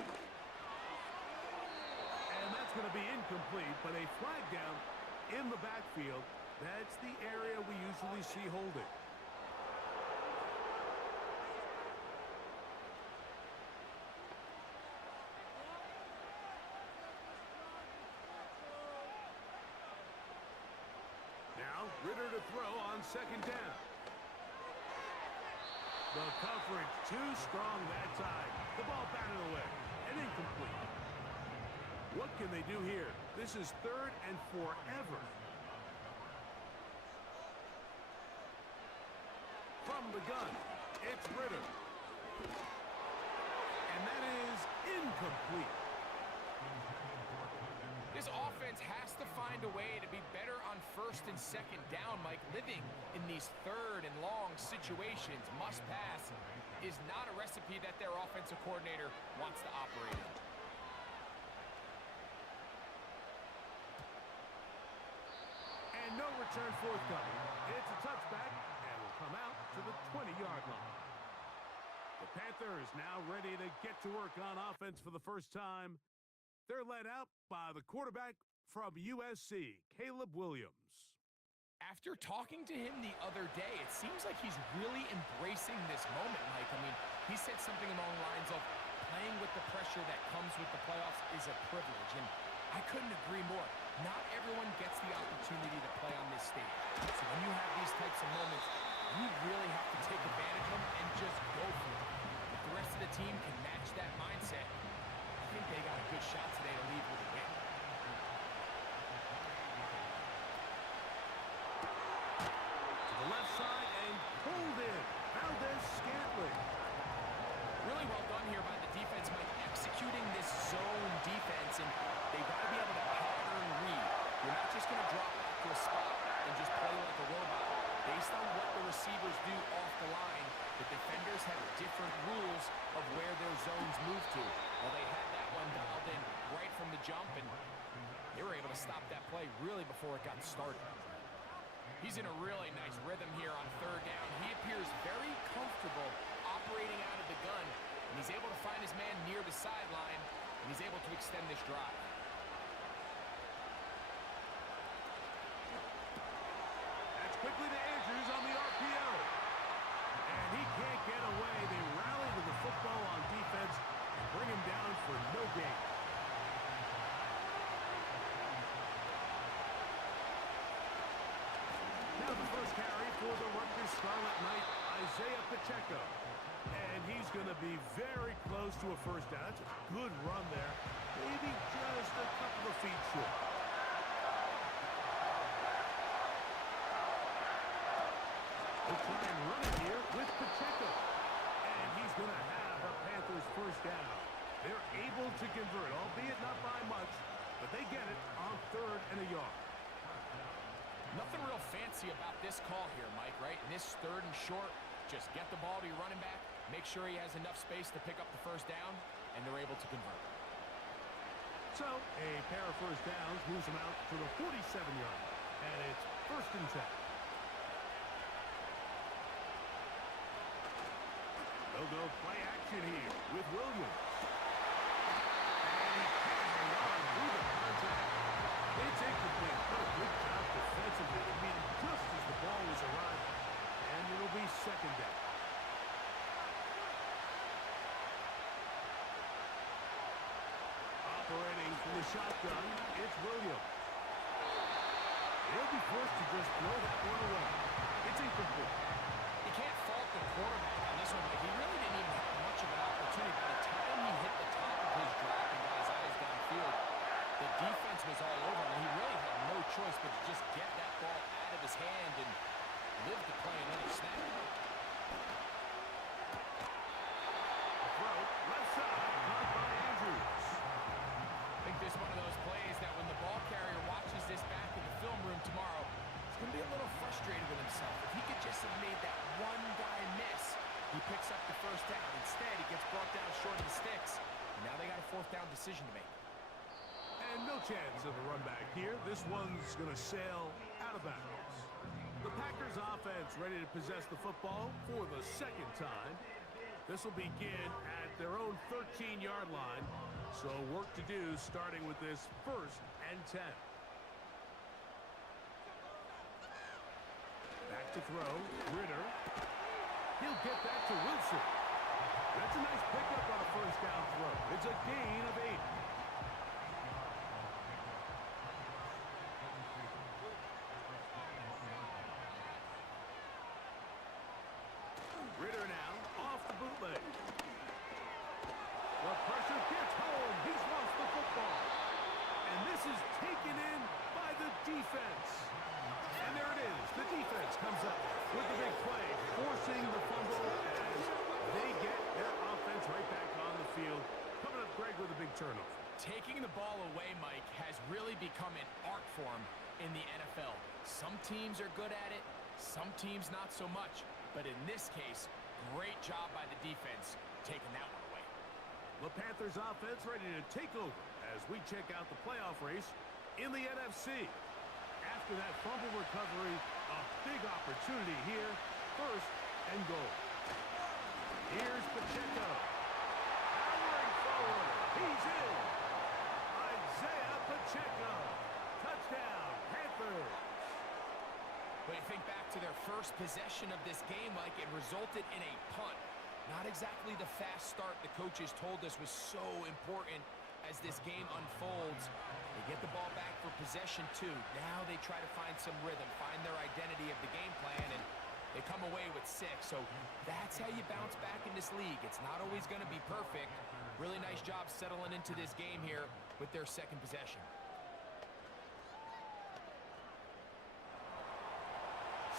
And that's going to be incomplete, but a flag down in the backfield. That's the area we usually see holding. Now, Ritter to throw on second down. The coverage too strong that time. The ball batted away and incomplete. What can they do here? This is third and forever. From the gun, it's Ritter. And that is incomplete. This offense has to find a way to be better on first and second down, Mike. Living in these third and long situations, must pass, is not a recipe that their offensive coordinator wants to operate in. And no return forthcoming. It's a touchback, and will come out to the 20-yard line. The Panthers now ready to get to work on offense for the first time. They're led out by the quarterback from USC, Caleb Williams. After talking to him the other day, it seems like he's really embracing this moment, Mike. I mean, he said something along the lines of playing with the pressure that comes with the playoffs is a privilege, and I couldn't agree more. Not everyone gets the opportunity to play on this stage. So when you have these types of moments, you really have to take advantage of them and just go for it. If the rest of the team can match that mindset, I think they got a good shot today to leave with a win. To the left side and pulled in. Valdez-Scantling. Really well done here by the defense, Mike, executing this zone defense, and they got to be able to pattern read. You're not just going to drop back to a spot and just play like a robot. Based on what the receivers do off the line, the defenders have different rules of where their zones move to. Well, they had that one dialed in right from the jump, and they were able to stop that play really before it got started. He's in a really nice rhythm here on third down. He appears very comfortable operating out of the gun, and he's able to find his man near the sideline, and he's able to extend this drive. That's quickly to Andrews on the RPO. And he can't get away. They rally to the football on defense and bring him down for no gain. Now the first carry for the Rutgers Scarlet Knight, Isaiah Pacheco. And he's going to be very close to a first down. That's a good run there. Maybe just a couple of feet short. They'll try and run it here with Pacheco. And he's going to have a Panthers first down. They're able to convert, albeit not by much, but they get it on third and a yard. Nothing real fancy about this call here, Mike, right? In this third and short, just get the ball to your running back, make sure he has enough space to pick up the first down, and they're able to convert. So, a pair of first downs moves them out to the 47-yard, and it's first and 10. They'll go play action here with Williams. And he can't hold on through the contact. It's incomplete, but a good job defensively to meet him just as the ball was arriving. And it'll be second down. Operating from the shotgun, it's Williams. He'll be forced to just throw that one away. It's incomplete. You can't fault the quarterback on this one, but he really didn't even have much of an opportunity. By the time he hit the top of his drop and got his eyes downfield, the defense was all over him, and he really had no choice but to just get that ball out of his hand and live to play another snap. Throw, left side, caught by Andrews. I think this is one of those plays that when the ball carrier watches this back in the film room tomorrow, he's going to be a little frustrated with himself. If he could just have made that one guy miss, he picks up the first down. Instead, he gets brought down short of the sticks. And now they got a fourth down decision to make. And no chance of a run back here. This one's going to sail out of bounds. The Packers offense ready to possess the football for the second time. This will begin at their own 13-yard line. So work to do starting with this first and 10. Back to throw, Ritter. He'll get that to Wilson. That's a nice pickup on a first down throw. It's a gain of 8. Ritter now off the bootleg. The pressure gets home. He's lost the football. And this is taken in by the defense. And there it is. The defense comes up with the big play, forcing the fumble as they get their offense right back on the field. turnover. Taking the ball away, Mike, has really become an art form in the NFL. Some teams are good at it, some teams not so much. But in this case, great job by the defense taking that one away. The Panthers offense ready to take over as we check out the playoff race in the NFC. After that fumble recovery, a big opportunity here. First and goal. Here's Pacheco. Powering forward. He's in. Isaiah Pacheco. Touchdown, Panthers. But you think back to their first possession of this game, like it resulted in a punt. Not exactly the fast start the coaches told us was so important as this game unfolds. They get the ball back for possession two. Now they try to find some rhythm, find their identity of the game plan, and they come away with 6. So that's how you bounce back in this league. It's not always going to be perfect. Really nice job settling into this game here with their second possession.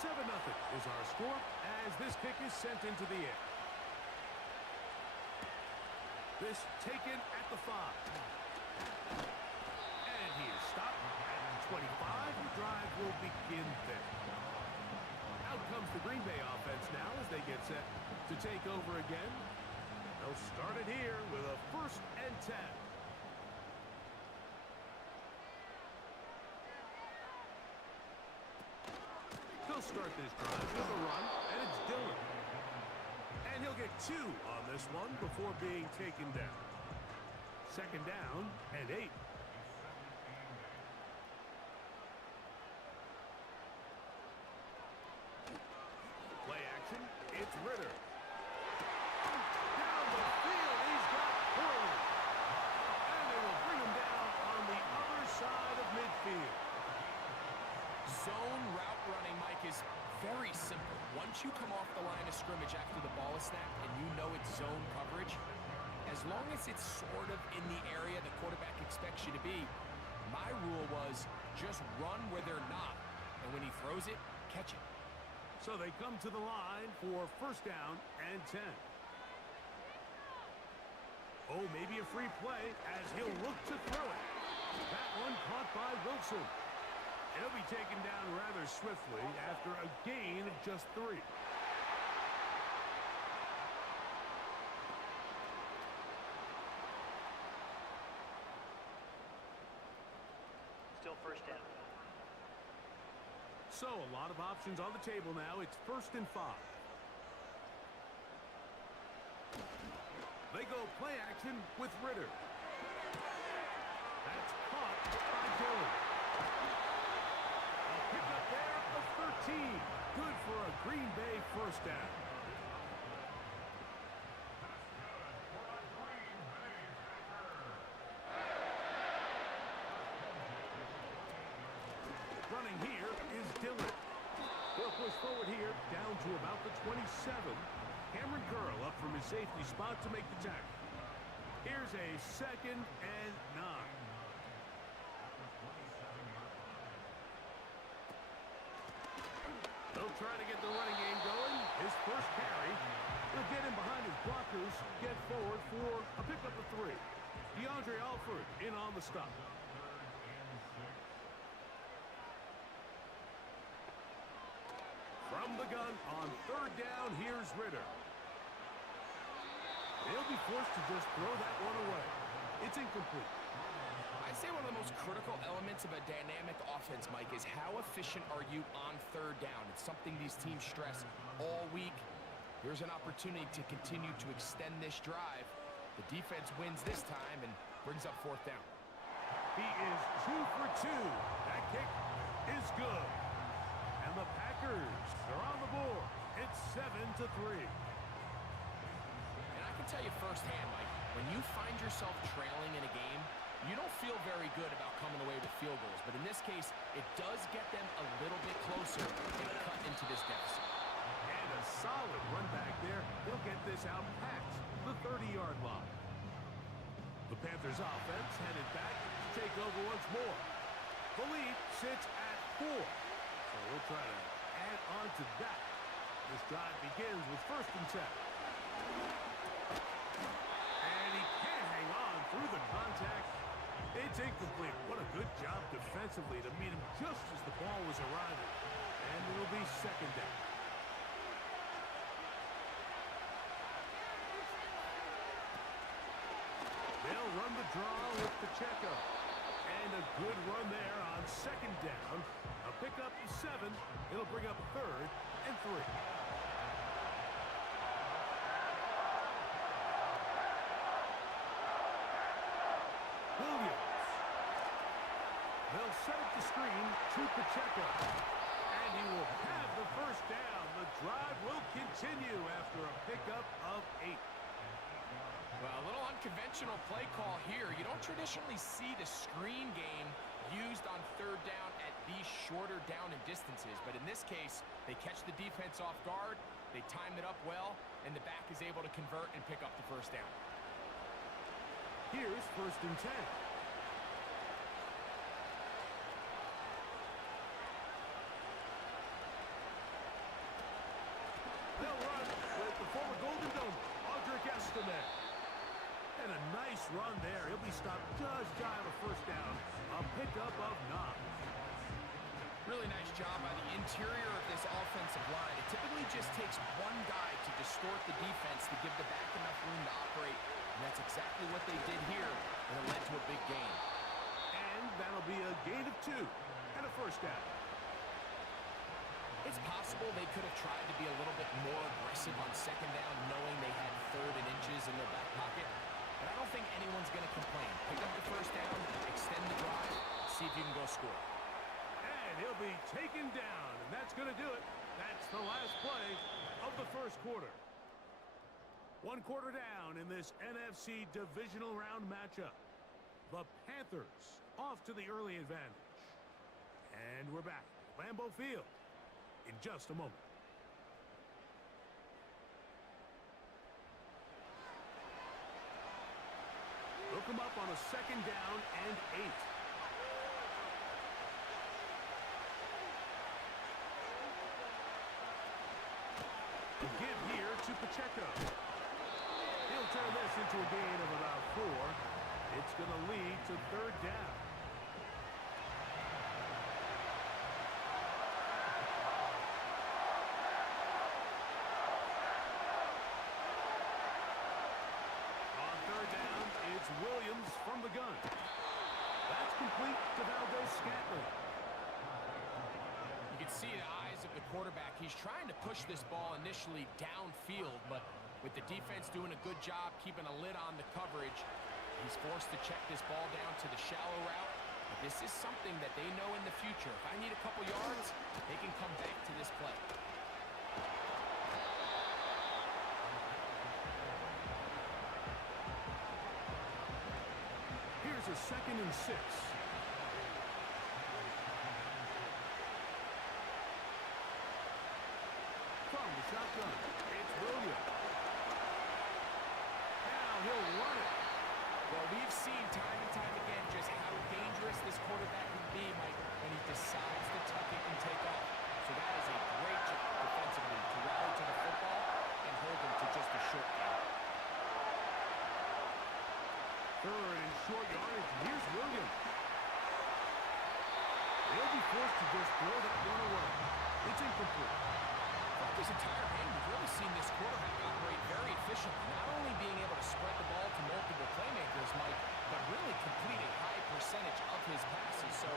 7-0 is our score as this kick is sent into the air. This taken at the 5. And he is stopped at 25. The drive will begin there. Out comes the Green Bay offense now as they get set to take over again. They'll start it here with a 1st and 10. They'll start this drive with a run, and it's Dillon. And he'll get 2 on this one before being taken down. 2nd down and 8. Play action, it's Ritter. Down the field, he's got Hurley. And they will bring him down on the other side of midfield. Zone route running, Mike, is very simple. Once you come off the line of scrimmage after the ball is snapped and you know it's zone coverage, as long as it's sort of in the area the quarterback expects you to be, my rule was just run where they're not. And when he throws it, catch it. So they come to the line for 1st down and 10. Oh, maybe a free play as he'll look to throw it. That one caught by Wilson. He'll be taken down rather swiftly after a gain of just 3. Still 1st down. So a lot of options on the table now. It's 1st and 5. They go play action with Ritter. That's caught by Dillon. A pickup there of 13. Good for a Green Bay 1st down. Running here is Dillon. They'll push forward here down to about the 27. Cameron Curl up from his safety spot to make the tackle. Here's a 2nd and 9. They'll try to get the running game going. His first carry. They'll get him behind his blockers, get forward for a pickup of 3. DeAndre Alford in on the stop. From the gun on 3rd down, here's Ritter. They'll be forced to just throw that one away. It's incomplete. I'd say one of the most critical elements of a dynamic offense, Mike, is how efficient are you on 3rd down? It's something these teams stress all week. Here's an opportunity to continue to extend this drive. The defense wins this time and brings up 4th down. He is 2 for 2. That kick is good. And the Packers are on the board. It's 7-3. And I can tell you firsthand, Mike, when you find yourself trailing in a game, you don't feel very good about coming away with field goals. But in this case, it does get them a little bit closer and cut into this deficit. And a solid run back there. They'll get this out past the 30-yard line. The Panthers offense headed back to take over once more. The lead sits at 4. So we'll try to add on to that. This drive begins with 1st and 10. And he can't hang on through the contact. It's incomplete. What a good job defensively to meet him just as the ball was arriving. And it'll be second down. They'll run the draw with Pacheco. And a good run there on second down. A pickup of 7. It'll bring up 3rd and 3. Williams. They'll set up the screen to Pacheco. And he will have the first down. The drive will continue after a pickup of 8. Well, a little unconventional play call here. You don't traditionally see the screen game used on 3rd down at these shorter down and distances. But in this case, they catch the defense off guard, they time it up well, and the back is able to convert and pick up the first down. Here's 1st and 10. They'll run with the former Golden Dome, Audric Estime. And a nice run there. He'll be stopped just shy of a first down. A pickup of 9. Really nice job by the interior of this offensive line. It typically just takes one guy to distort the defense to give the back enough room to operate. And that's exactly what they did here, and it led to a big gain. And that'll be a gain of 2 and a first down. It's possible they could have tried to be a little bit more aggressive on second down, knowing they had 3rd and inches in their back pocket. But I don't think anyone's going to complain. Pick up the first down, extend the drive, see if you can go score. And he'll be taken down, and that's going to do it. That's the last play of the first quarter. 1 quarter down in this NFC Divisional Round matchup. The Panthers off to the early advantage. And we're back at Lambeau Field in just a moment. They'll come up on a 2nd down and 8. A give here to Pacheco. He'll turn this into a gain of about 4. It's going to lead to 3rd down. Williams from the gun. That's complete to Valdez-Scantling. You can see the eyes of the quarterback. He's trying to push this ball initially downfield, but with the defense doing a good job keeping a lid on the coverage, he's forced to check this ball down to the shallow route. But this is something that they know in the future. If I need a couple yards, they can come back to this play. Here's a 2nd and 6. From the shotgun, it's Williams. Now he'll run it. Well, we've seen time and time again just how dangerous this quarterback can be, Mike, when he decides to tuck it and take off. So that is a great job defensively to rally to the football and hold him to just a short gain. 3rd and short yardage. Here's Williams. They'll be forced to just throw that one away. It's incomplete. Throughout this entire game, we've really seen this quarterback operate very efficiently, not only being able to spread the ball to multiple playmakers, Mike, but really complete a high percentage of his passes. So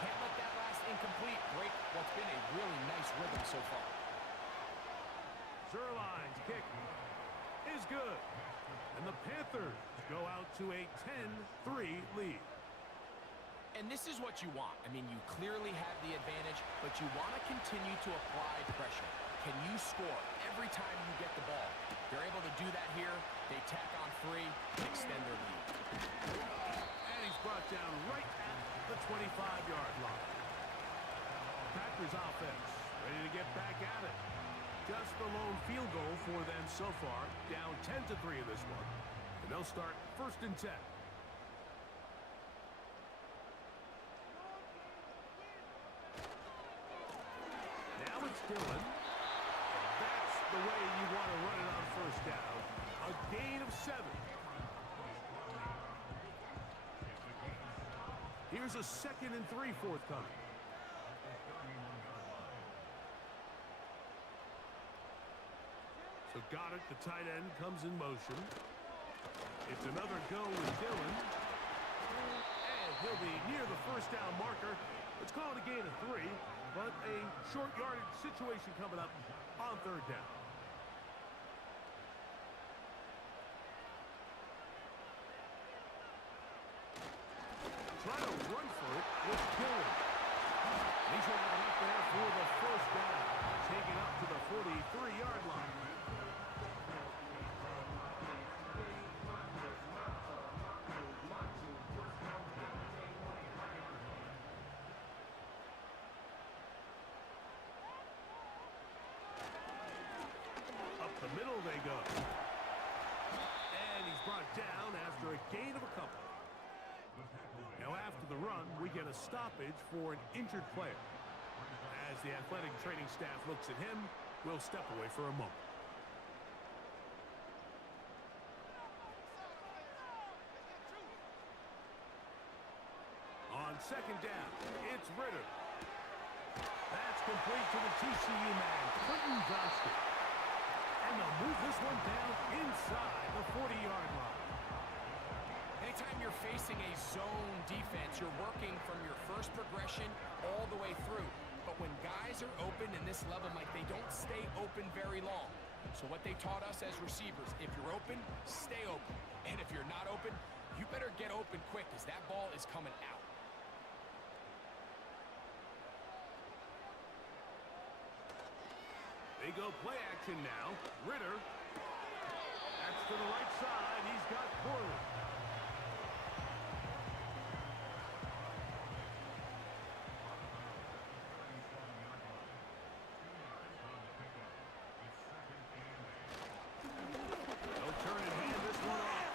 can't let that last incomplete break what's been a really nice rhythm so far. Zerline's kick is good. And the Panthers go out to a 10-3 lead. And this is what you want. I mean, you clearly have the advantage, but you want to continue to apply pressure. Can you score every time you get the ball? They're able to do that here. They tack on 3 and extend their lead. And he's brought down right at the 25-yard line. Packers offense ready to get back at it. Just the lone field goal for them so far. Down 10-3 in this one. And they'll start 1st and 10. Now it's Dillon. That's the way you want to run it on 1st down. A gain of 7. Here's a 2nd and 3 forthcoming. So got it. The tight end comes in motion. It's another go with Dillon. And he'll be near the first down marker. Let's call it a gain of 3, but a short yardage situation coming up on 3rd down. Trying to run for it with Dillon. He's going to have it up there for the first down. Taken up to the 43-yard line. Up the middle they go. And he's brought down after a gain of a couple. Now after the run, we get a stoppage for an injured player. As the athletic training staff looks at him, we'll step away for a moment. On 2nd down, it's Ritter. That's complete to the TCU man, Quentin Johnston. And they'll move this one down inside the 40-yard line. Anytime you're facing a zone defense, you're working from your first progression all the way through. But when guys are open in this level, Mike, they don't stay open very long. So what they taught us as receivers, if you're open, stay open. And if you're not open, you better get open quick because that ball is coming out. They go play action now. Ritter. That's to the right side. He's got Corley. They'll turn and hand this one off.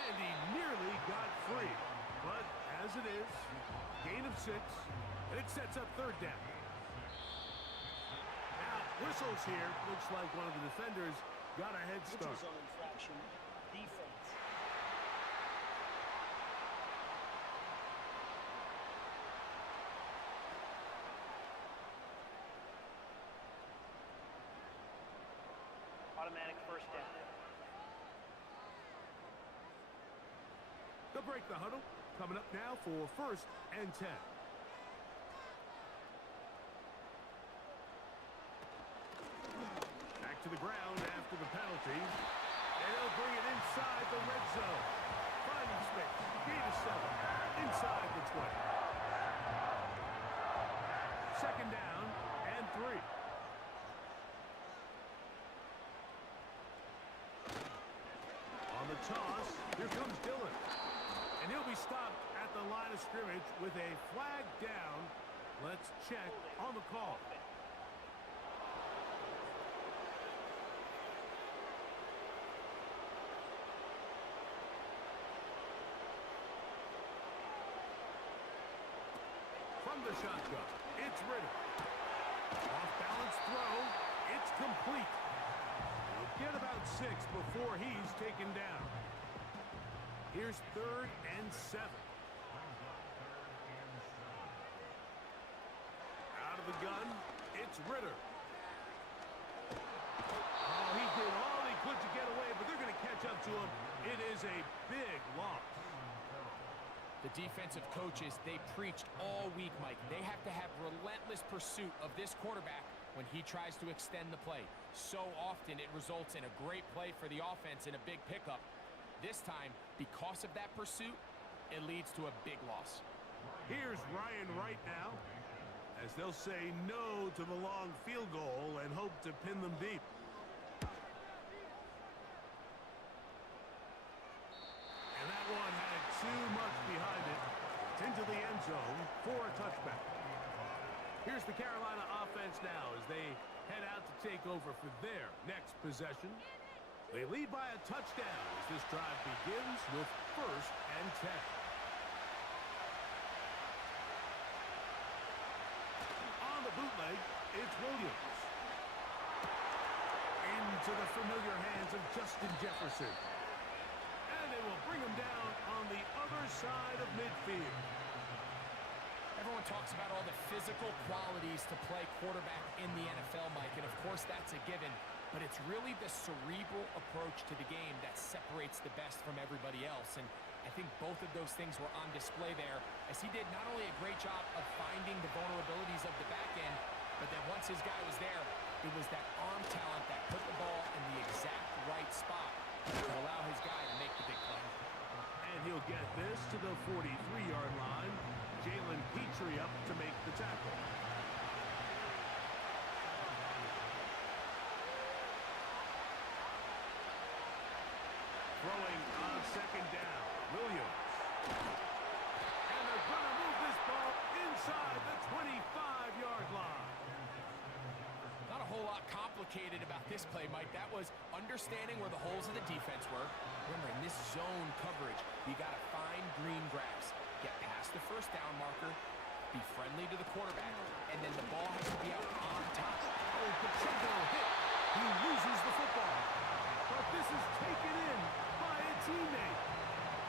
And he nearly got free. But as it is, gain of 6. And it sets up 3rd down. Whistles here. Looks like one of the defenders got a head start. Which is on infraction. Defense. Automatic first down. They'll break the huddle. Coming up now for 1st and 10. To the ground after the penalty. And they'll bring it inside the red zone. Finding space. Gain of 7. Inside the 20. 2nd down and 3. On the toss, here comes Dillon. And he'll be stopped at the line of scrimmage with a flag down. Let's check on the call. From the shotgun, it's Ritter. Off-balance throw, it's complete. We'll get about 6 before he's taken down. Here's 3rd and 7. Out of the gun, it's Ritter. Oh, he did all he could to get away, but they're going to catch up to him. It is a big loss. The defensive coaches, they preached all week, Mike. They have to have relentless pursuit of this quarterback when he tries to extend the play. So often it results in a great play for the offense and a big pickup. This time, because of that pursuit, it leads to a big loss. Here's Ryan Wright now, as they'll say no to the long field goal and hope to pin them deep. And that one had too much behind it. It's into the end zone for a touchback. Here's the Carolina offense now as they head out to take over for their next possession. They lead by a touchdown as this drive begins with 1st and 10. On the bootleg, it's Williams. Into the familiar hands of Justin Jefferson. And they will bring him down on the other side of midfield. Everyone talks about all the physical qualities to play quarterback in the NFL, Mike, and of course that's a given, but it's really the cerebral approach to the game that separates the best from everybody else, and I think both of those things were on display there, as he did not only a great job of finding the vulnerabilities of the back end, but then once his guy was there, it was that arm talent that put the ball in the exact right spot to allow his guy to make the big play. And he'll get this to the 43-yard line. Jalen Petrie up to make the tackle. Throwing on second down, Williams. And they're going to move this ball inside the 25-yard line. Not a whole lot complicated about this play, Mike. That was understanding where the holes of the defense were. Remember, in this zone coverage, you got to find green grass, get past the first down marker, be friendly to the quarterback, and then the ball has to be out on top. Oh, Pacheco hit. He loses the football. But this is taken in by a teammate.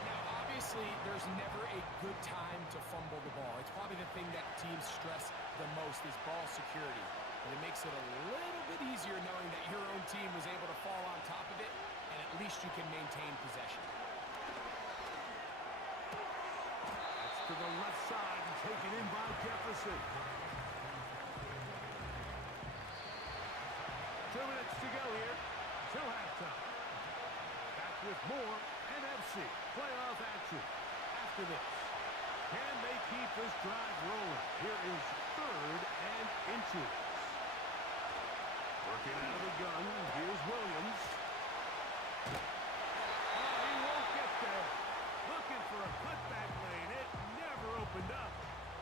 Now, obviously, there's never a good time to fumble the ball. It's probably the thing that teams stress the most is ball security. And it makes it a little bit easier knowing that your own team was able to fall on top of it, and at least you can maintain possession. That's to the left side and taken in by Jefferson. 2 minutes to go here till halftime. Back with more NFC playoff action after this. Can they keep this drive rolling? Here is 3rd and inches. Working out of the gun. Here's Williams. Oh, he won't get there. Looking for a cutback lane. It never opened up.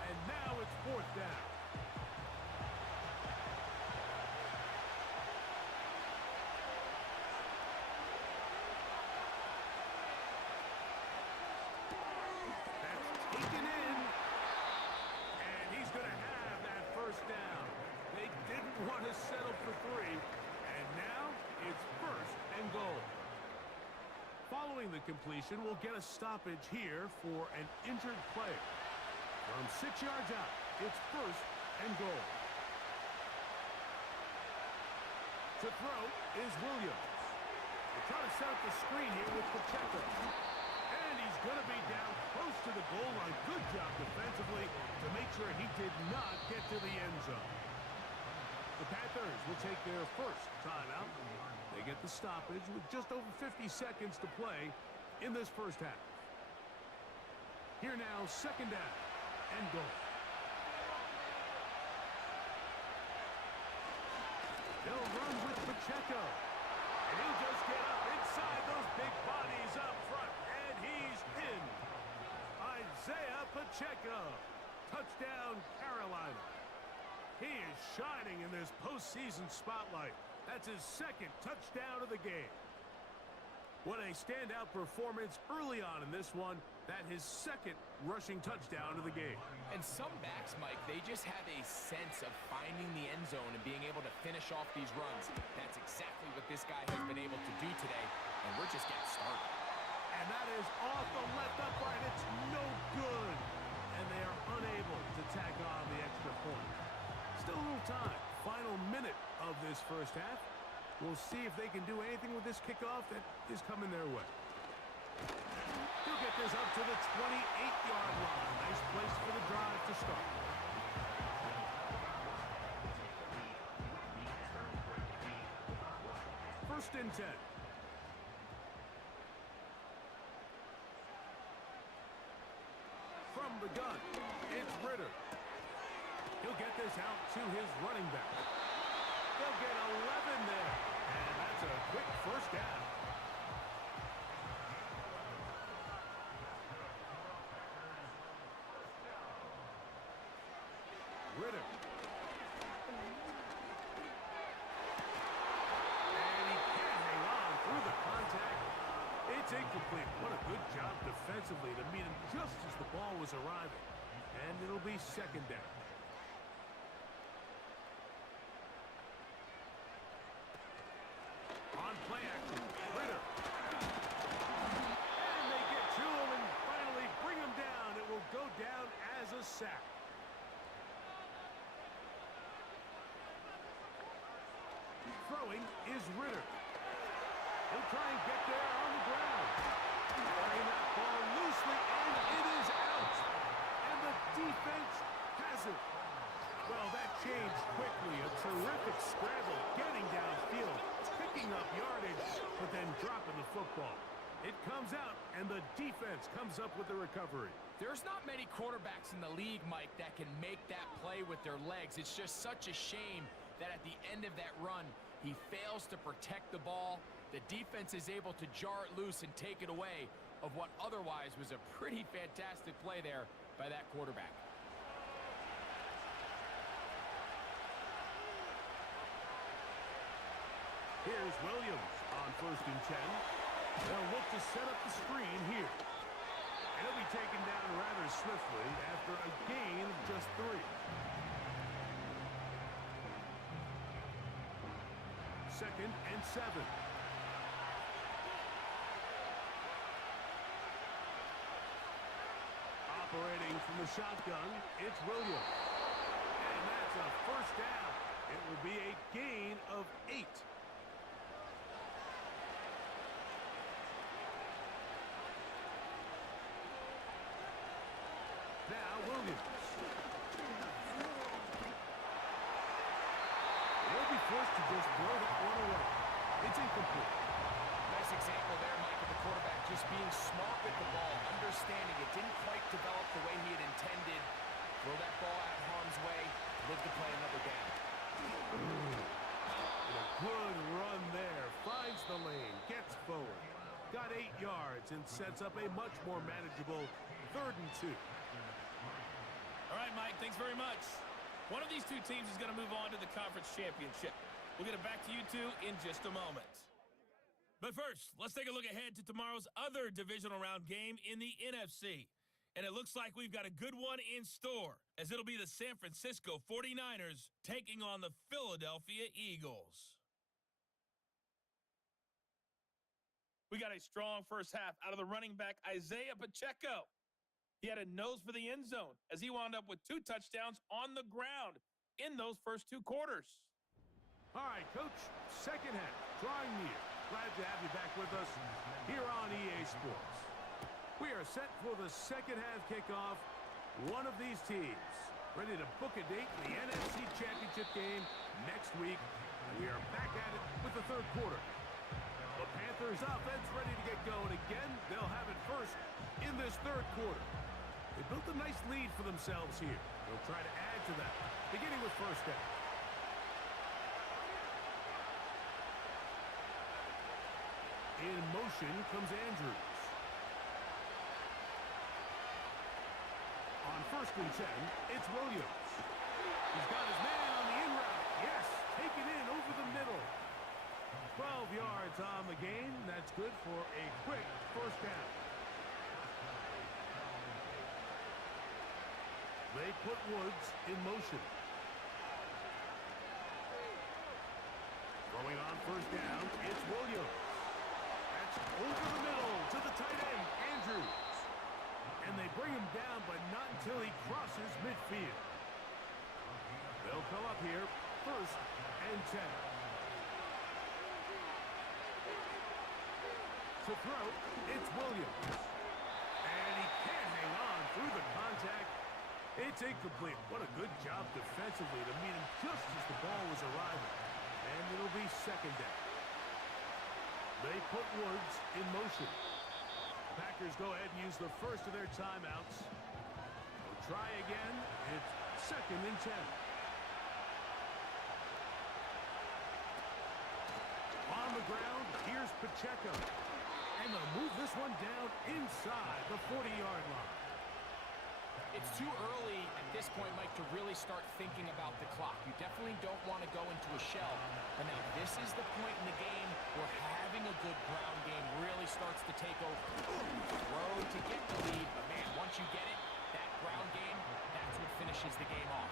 And now it's 4th down. That's taken in. And he's going to have that 1st down. They didn't want to settle for 3. And now it's 1st and goal. Following the completion, we'll get a stoppage here for an injured player. From 6 yards out, it's 1st and goal. To throw is Williams. They try to set up the screen here with Pacheco. And he's going to be down close to the goal line. Good job defensively to make sure he did not get to the end zone. The Panthers will take their 1st timeout. They get the stoppage with just over 50 seconds to play in this 1st half. Here now, 2nd down and goal. They'll run with Pacheco. And he'll just get up inside those big bodies up front. And he's in. Isaiah Pacheco. Touchdown, Carolina. He is shining in this postseason spotlight. That's his 2nd touchdown of the game. What a standout performance early on in this one. That his 2nd rushing touchdown of the game. And some backs, Mike, they just have a sense of finding the end zone and being able to finish off these runs. That's exactly what this guy has been able to do today, and we're just getting started. And that is off the left upright. It's no good. And they are unable to tack on the extra point. Still a little time. Final minute of this 1st half. We'll see if they can do anything with this kickoff that is coming their way. He'll get this up to the 28-yard line. Nice place for the drive to start. First and 10. From the gun, it's Ritter. He'll get this out to his running back. They'll get 11 there. And that's a quick 1st down. Ritter. And he can't hang on through the contact. It's incomplete. What a good job defensively to meet him just as the ball was arriving. And it'll be 2nd down. On play action, Ritter. And they get to him and finally bring him down. It will go down as a sack. throwing is Ritter. He'll try and get there on the ground. Playing that ball loosely, and it is out. And the defense has it. Well, that changed quickly. A terrific scramble, getting downfield, picking up yardage, but then dropping the football. It comes out, and the defense comes up with the recovery. There's not many quarterbacks in the league, Mike, that can make that play with their legs. It's just such a shame that at the end of that run, he fails to protect the ball. The defense is able to jar it loose and take it away of what otherwise was a pretty fantastic play there by that quarterback. Here's Williams on 1st and 10. They'll look to set up the screen here. And he'll be taken down rather swiftly after a gain of just 3. Second and 7. Operating from the shotgun, it's Williams. And that's a first down. It will be a gain of 8. Now Williams. They'll be forced to just throw that one away. It's incomplete. Nice example there, Mike, of the quarterback just being smart with the ball, understanding it didn't quite develop the way he had intended. Throw that ball out of harm's way, live to play another down. A good run there. Finds the lane, gets forward. Got 8 yards and sets up a much more manageable 3rd and 2. All right, Mike, thanks very much. One of these two teams is going to move on to the conference championship. We'll get it back to you two in just a moment. But first, let's take a look ahead to tomorrow's other divisional round game in the NFC. And it looks like we've got a good one in store, as it'll be the San Francisco 49ers taking on the Philadelphia Eagles. We got a strong first half out of the running back, Isaiah Pacheco. He had a nose for the end zone as he wound up with 2 touchdowns on the ground in those first 2 quarters. All right, Coach, second half, drawing near. Glad to have you back with us here on EA Sports. We are set for the second half kickoff. One of these teams ready to book a date for the NFC Championship game next week. We are back at it with the 3rd quarter. The Panthers offense ready to get going again. They'll have it first in this 3rd quarter. They built a nice lead for themselves here. They'll try to add to that, beginning with first down. In motion comes Andrews. On 1st and 10, it's Williams. He's got his man on the in route. Yes, take it in over the middle. 12 yards on the gain. That's good for a quick first down. They put Woods in motion. Throwing on first down, it's Williams. That's over the middle to the tight end, Andrews. And they bring him down, but not until he crosses midfield. They'll come up here, 1st and 10. To throw, it's Williams. And he can't hang on through the contact. It's incomplete. What a good job defensively to meet him just as the ball was arriving. And it'll be 2nd down. They put Woods in motion. Packers go ahead and use the first of their timeouts. They'll try again. It's 2nd and 10. On the ground, here's Pacheco. And they'll move this one down inside the 40-yard line. It's too early at this point, Mike, to really start thinking about the clock. You definitely don't want to go into a shell. But now this is the point in the game where having a good ground game really starts to take over. Throw to get the lead, but man, once you get it, that ground game, that's what finishes the game off.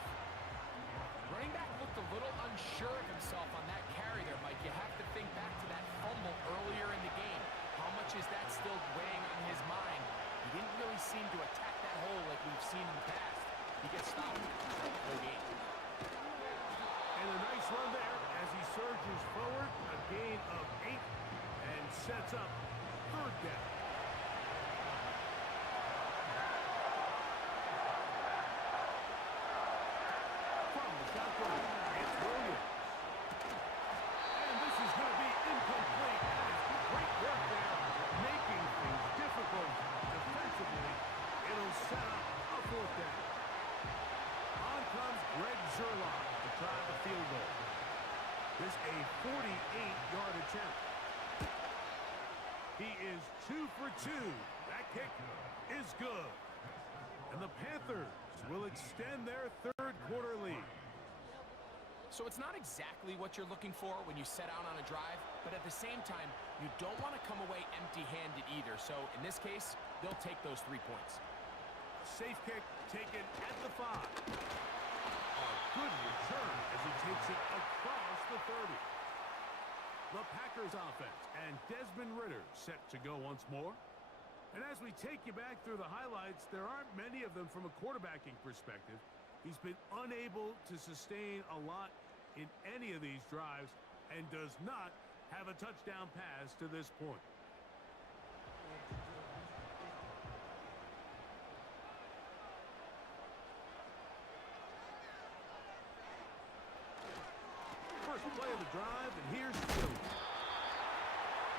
Running back looked a little unsure of himself on that carry there, Mike. You have to think back to that fumble earlier in the game. How much is that still weighing on his mind? He didn't really seem to attack that hole like we've seen in the past. He gets stopped. No game. And a nice run there as he surges forward. gain of 8 and sets up third down. From the shotgun, it's Williams. And this is going to be incomplete. That is great work there, making things difficult defensively. It'll set up a fourth down. On comes Greg Zerlock to try the field goal. This a 48-yard attempt. He is 2 for 2. That kick is good. And the Panthers will extend their third quarter lead. So it's not exactly what you're looking for when you set out on a drive, but at the same time, you don't want to come away empty-handed either. So in this case, they'll take those 3 points. Safe kick taken at the 5. A good return as he takes it across the 30. The Packers offense and Desmond Ridder set to go once more. And as we take you back through the highlights, there aren't many of them from a quarterbacking perspective. He's been unable to sustain a lot in any of these drives and does not have a touchdown pass to this point. First play of the drive, and here's Philly.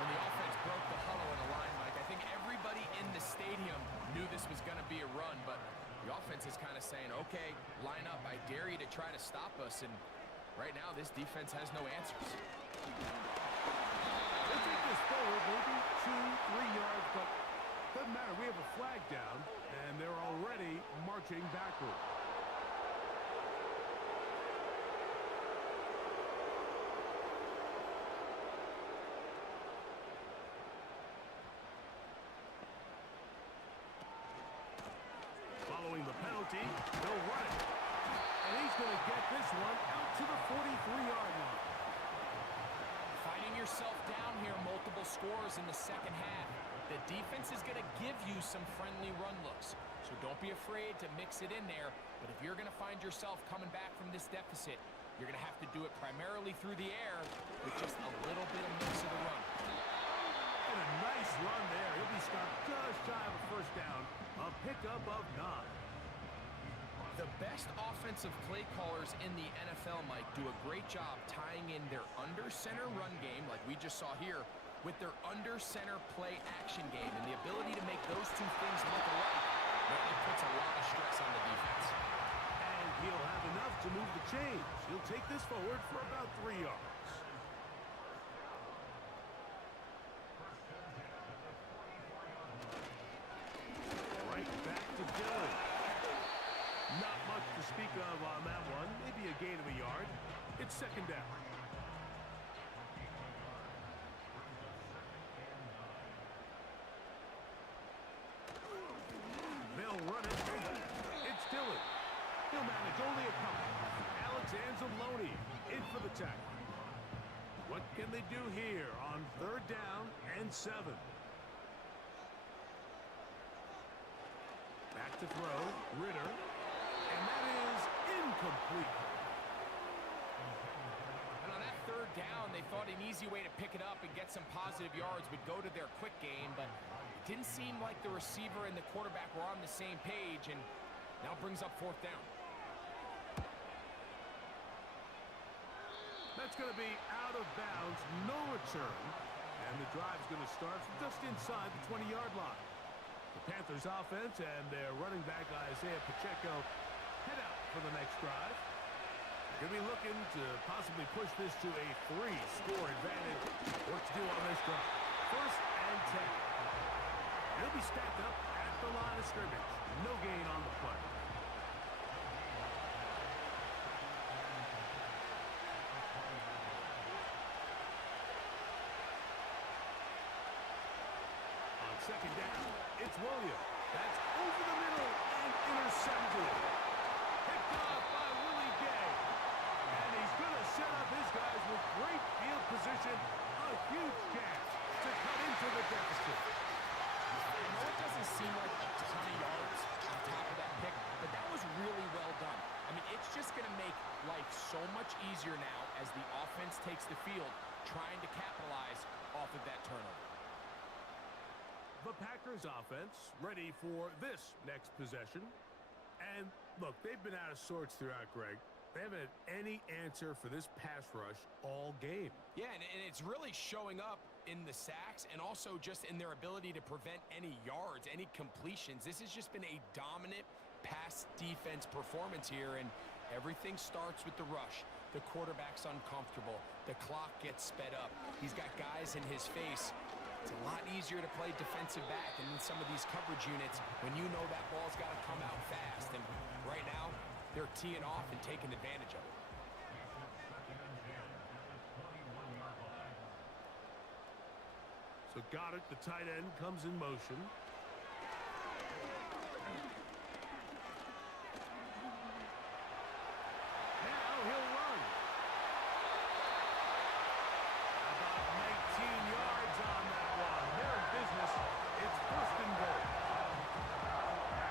When the offense broke the huddle in a line, Mike, I think everybody in the stadium knew this was going to be a run, but the offense is kind of saying, okay, line up, I dare you to try to stop us, and right now this defense has no answers. They'll take this forward, maybe 2-3 yards, but doesn't matter. We have a flag down, and they're already marching backward. Following the penalty, they'll run it. And he's going to get this one out to the 43-yard line. Finding yourself down here multiple scores in the second half. The defense is going to give you some friendly run looks. So don't be afraid to mix it in there. But if you're going to find yourself coming back from this deficit, you're going to have to do it primarily through the air with just a little bit of mix of the run. And a nice run there. He'll be stopped just shy of a first down. A pickup of 9. The best offensive play callers in the NFL, Mike, do a great job tying in their under-center run game, like we just saw here, with their under-center play action game. And the ability to make those two things look alike really puts a lot of stress on the defense. And he'll have enough to move the chains. He'll take this forward for about 3 yards. Not much to speak of on that one. Maybe a gain of a yard. It's second down. They'll run it. It's Dillon. He'll manage only a couple. Alex Anzalone in for the tackle. What can they do here on third down and 7? Back to throw, Ridder, and that is incomplete. And on that third down, they thought an easy way to pick it up and get some positive yards would go to their quick game, but it didn't seem like the receiver and the quarterback were on the same page, and now brings up fourth down. That's going to be out of bounds, no return, and the drive's going to start from just inside the 20-yard line. The Panthers offense and their running back Isaiah Pacheco head out for the next drive. Going to be looking to possibly push this to a 3-score advantage. Work to do on this drive. First and 10. They'll be stacked up at the line of scrimmage. No gain on the play. On second down, it's Williams. That's over the middle and intercepted. Picked off by Willie Gay. And he's going to set up his guys with great field position. A huge chance to cut into the deficit. I know it doesn't seem like a ton of yards on top of that pick, but that was really well done. I mean, it's just going to make life so much easier now as the offense takes the field, trying to capitalize off of that turnover. The Packers offense ready for this next possession. And look, they've been out of sorts throughout, Greg. They haven't had any answer for this pass rush all game. Yeah, and it's really showing up in the sacks and also just in their ability to prevent any yards, any completions. This has just been a dominant pass defense performance here, and everything starts with the rush. The quarterback's uncomfortable. The clock gets sped up. He's got guys in his face. It's a lot easier to play defensive back and in some of these coverage units when you know that ball's got to come out fast. And right now, they're teeing off and taking advantage of it. So Goddard, the tight end, comes in motion. Now he'll run. About 19 yards on that one. They're in business. It's first and goal.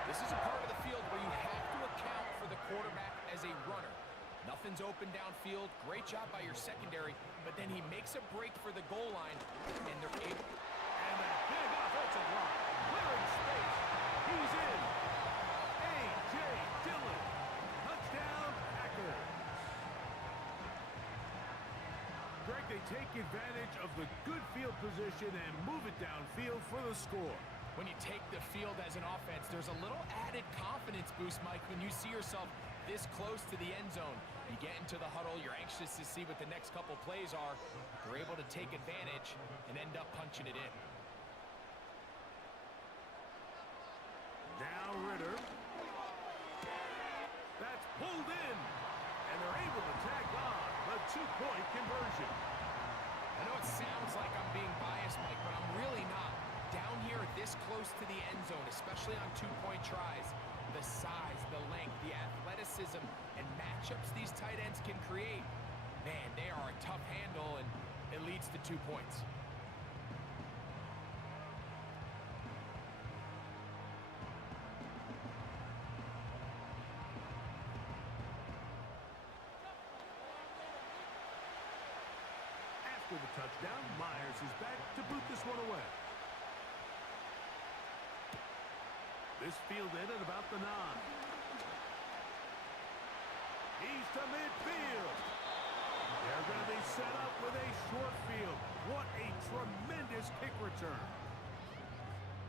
This is a part of the field where you have to account for the quarterback as a runner. Nothing's open downfield. Great job by your secondary, but then he makes a break for the goal line, and they're able. And that big offensive line. Clearing space. He's in. A.J. Dillon. Touchdown, Packers. Greg, they take advantage of the good field position and move it downfield for the score. When you take the field as an offense, there's a little added confidence boost, Mike, when you see yourself this close to the end zone. You get into the huddle, you're anxious to see what the next couple plays are. They're able to take advantage and end up punching it in. Now Ritter. That's pulled in. And they're able to tag on the two-point conversion. I know it sounds like I'm being biased, Mike, but I'm really not. Down here this close to the end zone, especially on two-point tries, the size, the length, the athleticism, and matchups these tight ends can create, man, they are a tough handle, and it leads to 2 points. After the touchdown, Myers is back to boot this one away. This fielded at about the 9. He's to midfield. They're going to be set up with a short field. What a tremendous kick return.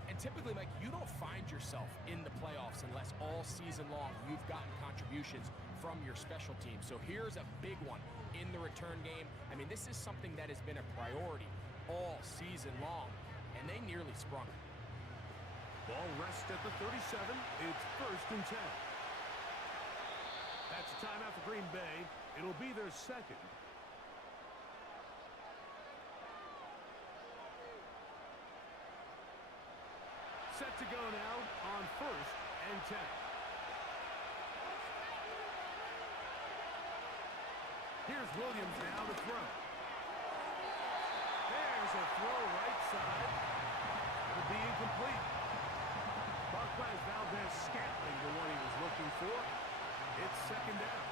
And typically, Mike, you don't find yourself in the playoffs unless all season long you've gotten contributions from your special team. So here's a big one in the return game. I mean, this is something that has been a priority all season long, and they nearly sprung it. Ball rests at the 37. It's first and 10. That's a timeout for Green Bay. It'll be their second. Set to go now on first and 10. Here's Williams now to throw. There's a throw right side. It'll be incomplete. Marquez Valdez Scantling, the one he was looking for. It's second down.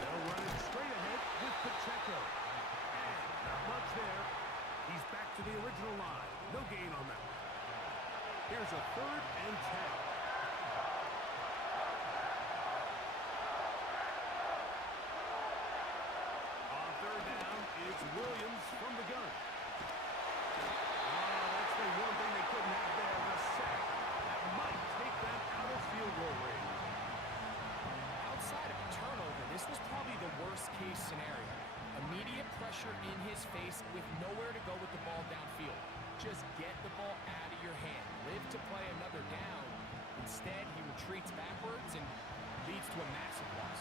They'll run it straight ahead with Pacheco. And not much there. He's back to the original line. No gain on that. Here's a third and 10. On third down, it's Williams from the gun. That's the one thing they couldn't have there, the sack. That might take them out of field goal range. Outside of a turnover, this was probably the worst-case scenario. Immediate pressure in his face with nowhere to go with the ball downfield. Just get the ball out of your hand. Live to play another down. Instead, he retreats backwards and leads to a massive loss.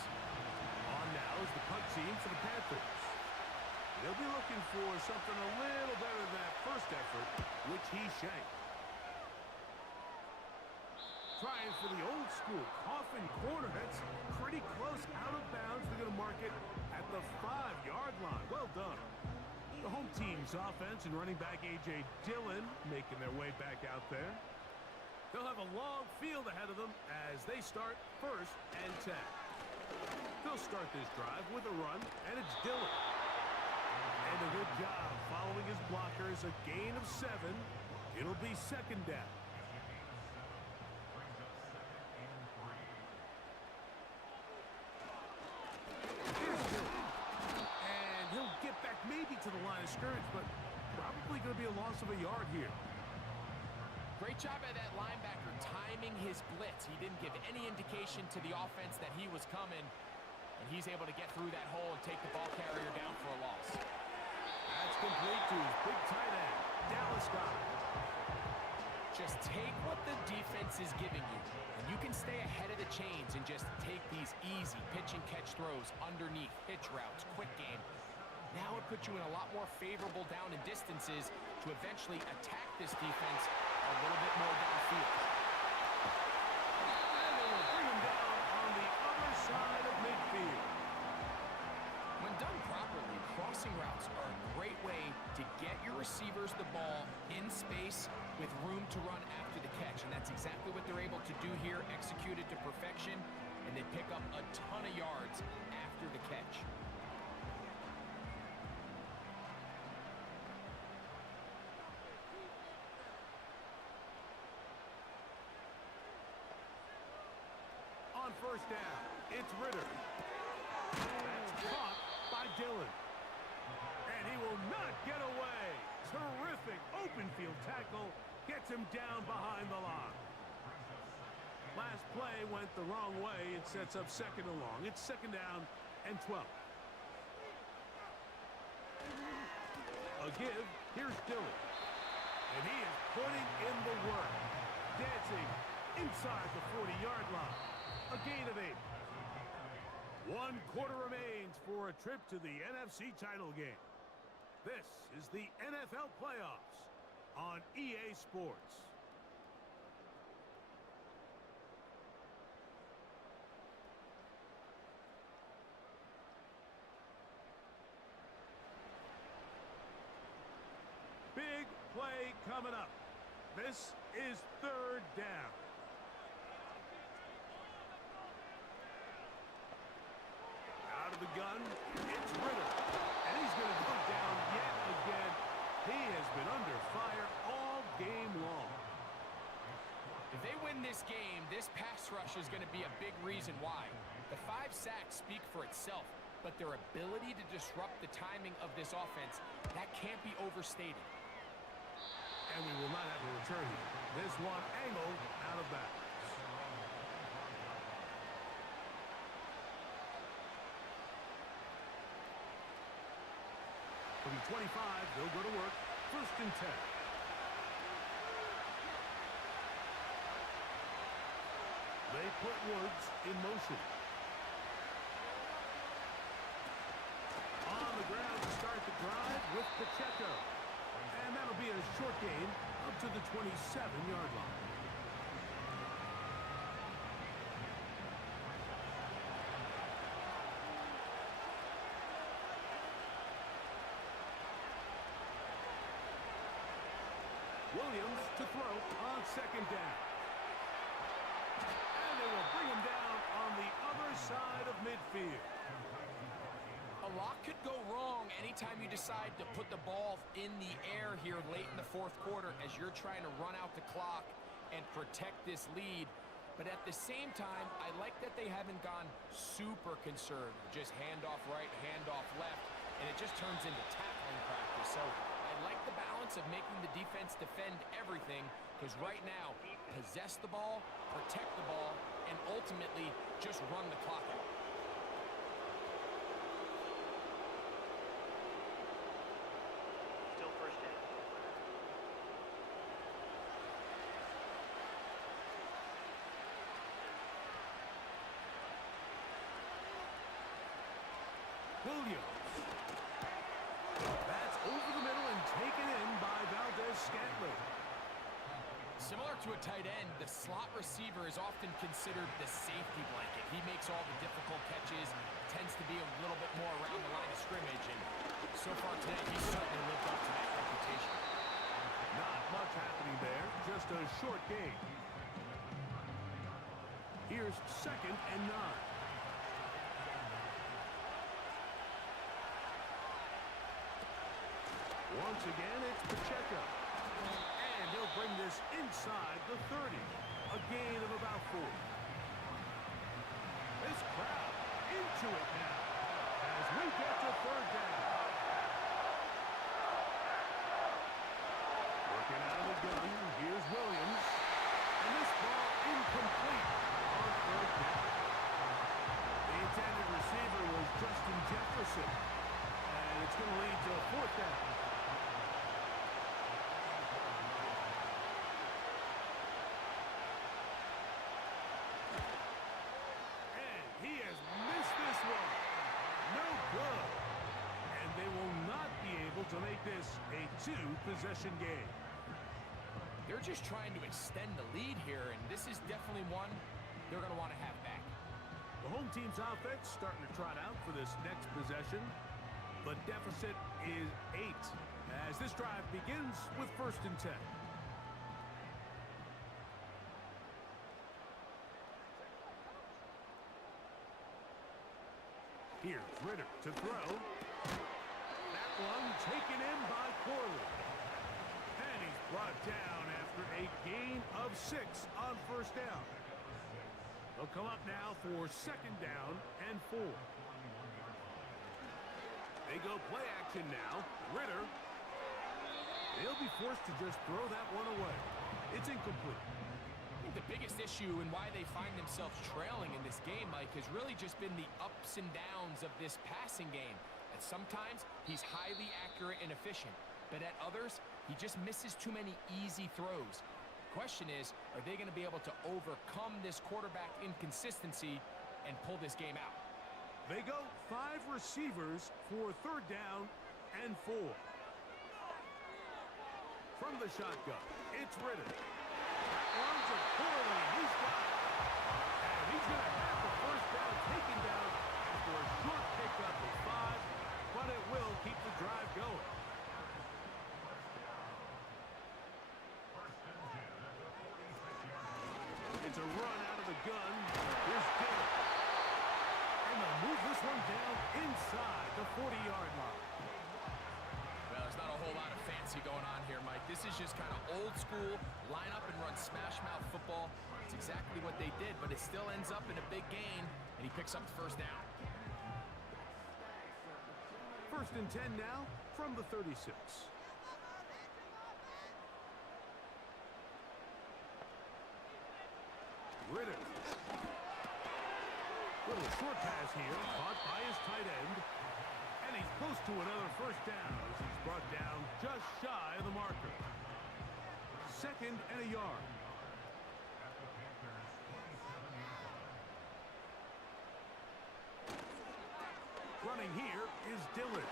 On now is the punt team for the Panthers. They'll be looking for something a little better than that first effort, which he shanked. Trying for the old school coffin corner. That's pretty close out of bounds. They're going to mark it at the 5-yard line. Well done. The home team's offense and running back A.J. Dillon making their way back out there. They'll have a long field ahead of them as they start 1st and 10. They'll start this drive with a run, and it's Dillon. And a good job following his blockers, a gain of 7. It'll be 2nd down. Here's Dillon. And he'll get back maybe to the line of scrimmage, but probably going to be a loss of a yard here. Great job by that linebacker timing his blitz. He didn't give any indication to the offense that he was coming, and he's able to get through that hole and take the ball carrier down for a loss. That's complete to his big tight end, Dallas Scott. Just take what the defense is giving you, and you can stay ahead of the chains and just take these easy pitch and catch throws underneath, hitch routes, quick game. Now it puts you in a lot more favorable down and distances to eventually attack this defense a little bit more downfield. And they will bring him down on the other side of midfield. When done properly, crossing routes are a great way to get your receivers the ball in space with room to run after the catch, and that's exactly what they're able to do here, execute it to perfection, and they pick up a ton of yards after the catch. On 1st down, it's Ritter. That's caught by Dillon. And he will not get away. Terrific open field tackle. Gets him down behind the line. Last play went the wrong way. It sets up 2nd and long. It's 2nd down and 12. A give. Here's Dillon. And he is putting in the work. Dancing inside the 40-yard line. A gain of 8. 1 quarter remains for a trip to the NFC title game. This is the NFL playoffs on EA Sports. Big play coming up. This is 3rd down. Out of the gun, it's Ritter. And he's going to go down yet again. He has been under fire all game long. If they win this game, this pass rush is going to be a big reason why. The 5 sacks speak for itself, but their ability to disrupt the timing of this offense, that can't be overstated. And we will not have a return here. This one angled out of bounds. From 25, they'll go to work. 1st and 10. They put Woods in motion. On the ground to start the drive with Pacheco. And that'll be a short gain up to the 27-yard line. Williams to throw on 2nd down. And they will bring him down on the other side of midfield. A lot could go wrong anytime you decide to put the ball in the air here late in the 4th quarter as you're trying to run out the clock and protect this lead. But at the same time, I like that they haven't gone super conservative. Just handoff right, handoff left, and it just turns into tackling practice. So I like the balance of making the defense defend everything, because right now, possess the ball, protect the ball, and ultimately just run the clock out. Still 1st down. Williams. That's over the middle and taken in by Valdez-Scantling. Similar to a tight end, the slot receiver is often considered the safety blanket. He makes all the difficult catches, tends to be a little bit more around the line of scrimmage, and so far today, he's certainly lived up to that reputation. Not much happening there, just a short gain. Here's 2nd and 9. Once again, it's Pacheco. And he'll bring this inside the 30. A gain of about 4. This crowd into it now as we get to 3rd down. Working out of the gun, here's Williams. And this ball incomplete on 3rd down. The intended receiver was Justin Jefferson. And it's going to lead to a 4th down. And he has missed this one. No good. And they will not be able to make this a 2-possession game. They're just trying to extend the lead here, and this is definitely one they're going to want to have back. The home team's offense starting to trot out for this next possession. The deficit is 8 as this drive begins with 1st and 10. Here's Ritter to throw. That one taken in by Corley. And he's brought down after a gain of 6 on 1st down. They'll come up now for 2nd down and 4. They go play action now. Ritter. They'll be forced to just throw that one away. It's incomplete. I think the biggest issue and why they find themselves trailing in this game, Mike, has really just been the ups and downs of this passing game. At sometimes, he's highly accurate and efficient, but at others, he just misses too many easy throws. Question is, are they going to be able to overcome this quarterback inconsistency and pull this game out? They go 5 receivers for 3rd down and 4. From the shotgun, it's Ritter. That one's a Corley. He's got it. And he's going to have the 1st down taken down after a short pickup of 5, but it will keep the drive going. It's a run out of the gun. Here's Dillon. And they'll move this one down inside the 40-yard line. Well, there's not a whole lot of fancy going on here, Mike. This is just kind of old school, line up and run smash mouth football. It's exactly what they did, but it still ends up in a big gain, and he picks up the 1st down. 1st and 10 now from the 36. Ritter. Little short pass here, caught by his tight end. And he's close to another 1st down as he's brought down just shy of the marker. 2nd and a yard. Running here is Dillon.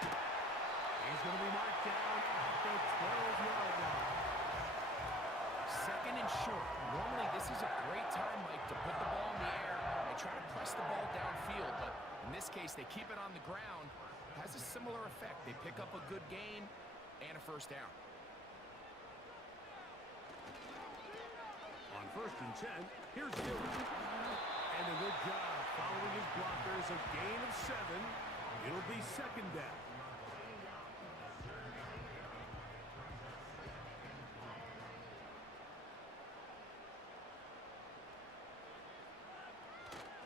He's going to be marked down at the 12-yard line. 2nd and short. Normally, this is a great time, Mike, to put the ball in the air and try to press the ball downfield. But in this case, they keep it on the ground. Has a similar effect. They pick up a good gain and a 1st down. On 1st and 10, here's Dillon. And a good job following his blockers. A gain of 7. It'll be 2nd down.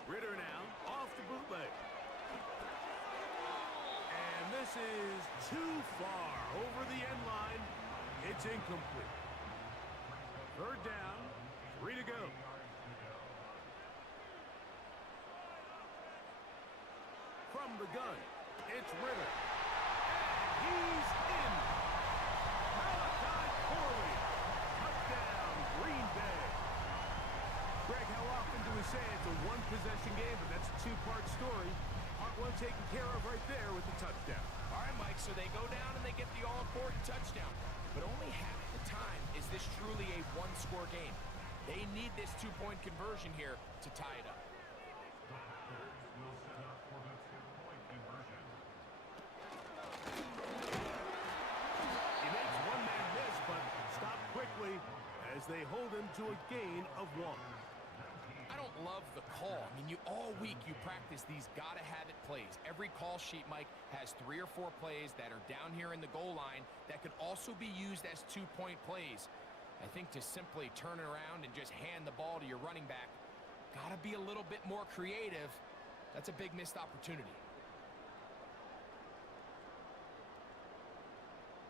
Ritter now off the bootleg. And this is too far over the end line. It's incomplete. 3rd down, 3 to go. From the gun, it's Ritter. And he's in. Malachi Corley. Touchdown, Green Bay. Greg, how often do we say it's a 1-possession game, but that's a 2-part story? Part 1 taken care of right there with the touchdown. All right, Mike, so they go down and they get the all-important touchdown. But only half the time is this truly a 1-score game. They need this 2-point conversion here to tie it up. He makes one man miss, but stopped quickly as they hold him to a gain of 1. love the call. I mean, all week you practice these gotta-have-it plays. Every call sheet, Mike, has 3 or 4 plays that are down here in the goal line that could also be used as 2-point plays. I think to simply turn around and just hand the ball to your running back, gotta be a little bit more creative. That's a big missed opportunity.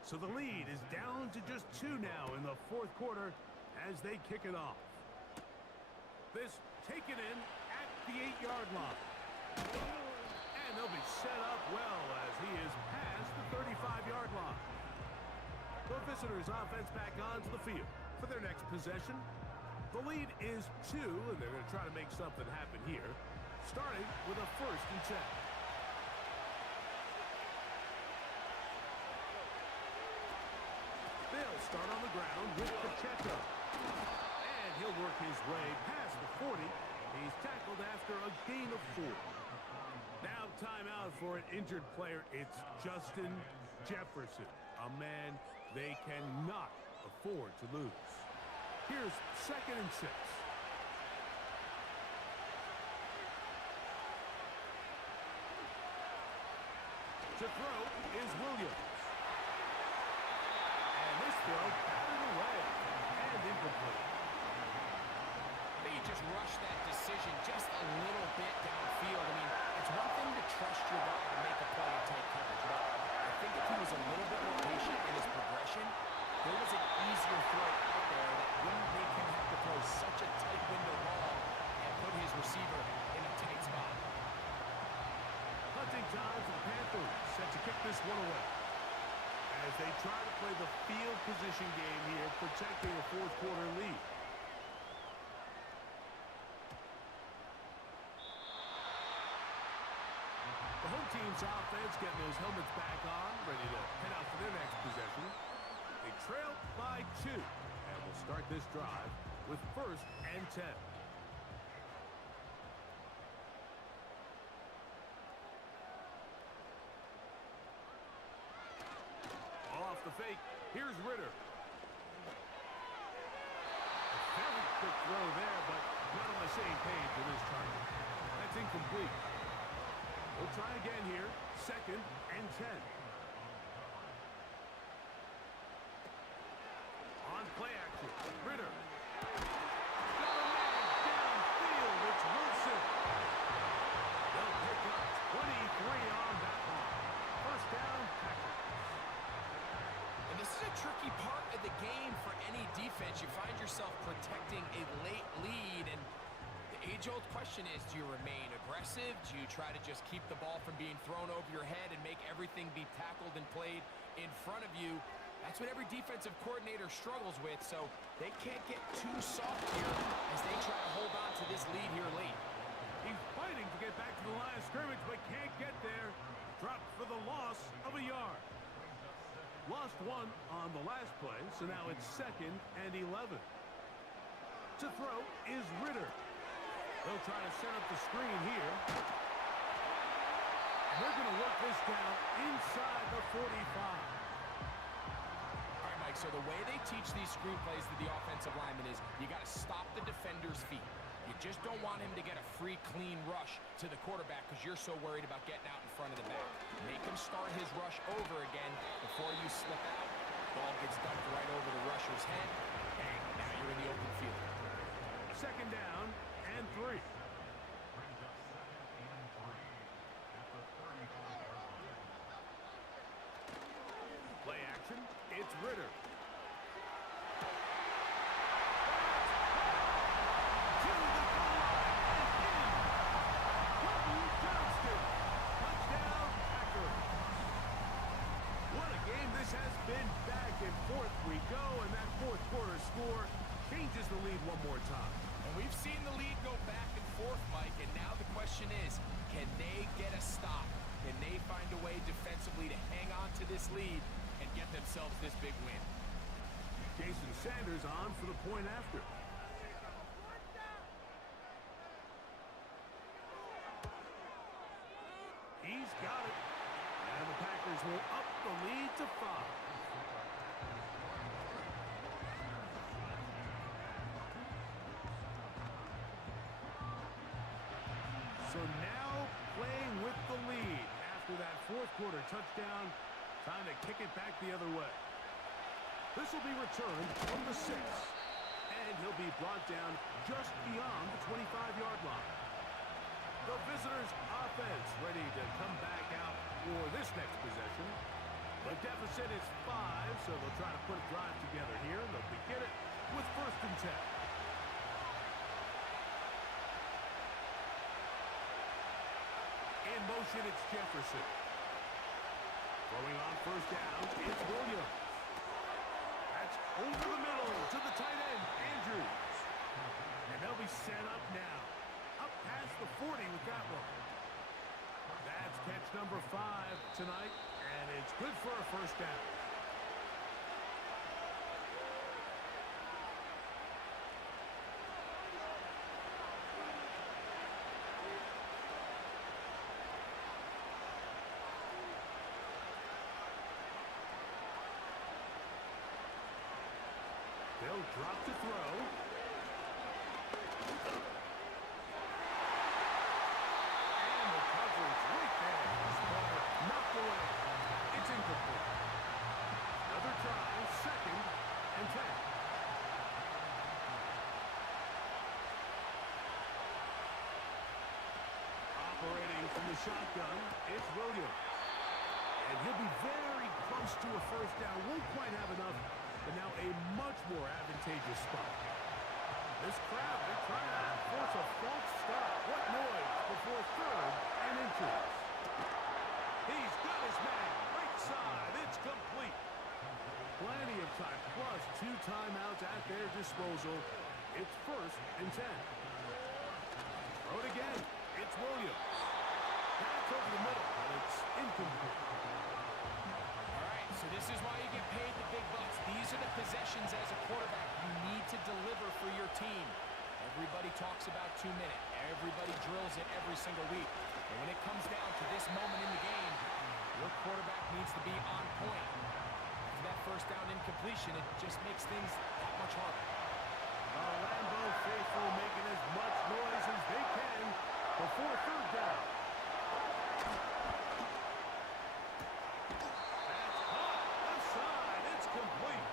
So the lead is down to just 2 now in the fourth quarter as they kick it off. This taken in at the 8-yard line. And they'll be set up well as he is past the 35-yard line. The visitors' offense back onto the field for their next possession. The lead is 2, and they're going to try to make something happen here, starting with a 1st and 10. They'll start on the ground with Pacheco. And he'll work his way past the 40. He's tackled after a gain of 4. Now timeout for an injured player. It's Justin Jefferson, a man they cannot afford to lose. Here's 2nd and 6. To throw is Williams. And this throw batted away and incomplete. They just rushed that decision just a little bit downfield. I mean, it's one thing to trust your guy to make a play in tight coverage, but I think if he was a little bit more patient in his progression, there was an easier throw out there that wouldn't make him have to throw such a tight window ball and put his receiver in a tight spot. Punting time for the Panthers, set to kick this one away. As they try to play the field position game here, protecting a fourth quarter lead. The home team's offense getting those helmets back on, ready to head out for their next possession. They trail by 2, and will start this drive with 1st and 10. Off the fake, here's Ritter. A very quick throw there, but not on the same page with his target. That's incomplete. We'll try again here, 2nd and 10. On play action, Ritter. Got a man downfield, it's Wilson. They'll pick up 23 on that one. 1st down, Packers. And this is a tricky part of the game for any defense. You find yourself protecting a late lead, and the age-old question is, do you remain aggressive? Do you try to just keep the ball from being thrown over your head and make everything be tackled and played in front of you? That's what every defensive coordinator struggles with, so they can't get too soft here as they try to hold on to this lead here late. He's fighting to get back to the line of scrimmage, but can't get there. Dropped for the loss of a yard. Lost 1 on the last play, so now it's 2nd and 11. To throw is Ritter. They'll try to set up the screen here. They're going to work this down inside the 45. All right, Mike, so the way they teach these screen plays to the offensive lineman is you got to stop the defender's feet. You just don't want him to get a free, clean rush to the quarterback because you're so worried about getting out in front of the back. Make him start his rush over again before you slip out. Ball gets dumped right over the rusher's head. Bang, now you're in the open field. 2nd down and 3. Play action, it's Ritter. We go, and that fourth quarter score changes the lead one more time. And we've seen the lead go back and forth, Mike, and now the question is, can they get a stop? Can they find a way defensively to hang on to this lead and get themselves this big win? Jason Sanders on for the point after. He's got it. And the Packers will up the lead to 5. to kick it back the other way. This will be returned from the 6. And he'll be brought down just beyond the 25-yard line. The visitors' offense ready to come back out for this next possession. The deficit is 5, so they'll try to put a drive together here. They'll begin it with 1st and 10. In motion, it's Jefferson. Throwing on 1st down, it's Williams. That's over the middle to the tight end, Andrews. And they'll be set up now. Up past the 40 with that one. That's catch number 5 tonight, and it's good for a 1st down. They'll drop to throw. And the coverage right there. This ball knocked away. It's incomplete. Another try, 2nd and 10. Operating from the shotgun, it's Williams. And he'll be very close to a 1st down. Won't quite have enough. But now a much more advantageous spot. This crowd, they're trying to force a false start. What noise before 3rd and inches. He's got his man. Right side. It's complete. Plenty of time, plus 2 timeouts at their disposal. It's 1st and 10. Throw it again. It's Williams. That's over the middle, but it's incomplete. So this is why you get paid the big bucks. These are the possessions as a quarterback you need to deliver for your team. Everybody talks about 2 minutes. Everybody drills it every single week. And when it comes down to this moment in the game, your quarterback needs to be on point. After that 1st down incompletion, it just makes things that much harder. Lambeau faithful making as much noise as they can before 3rd down. Complete.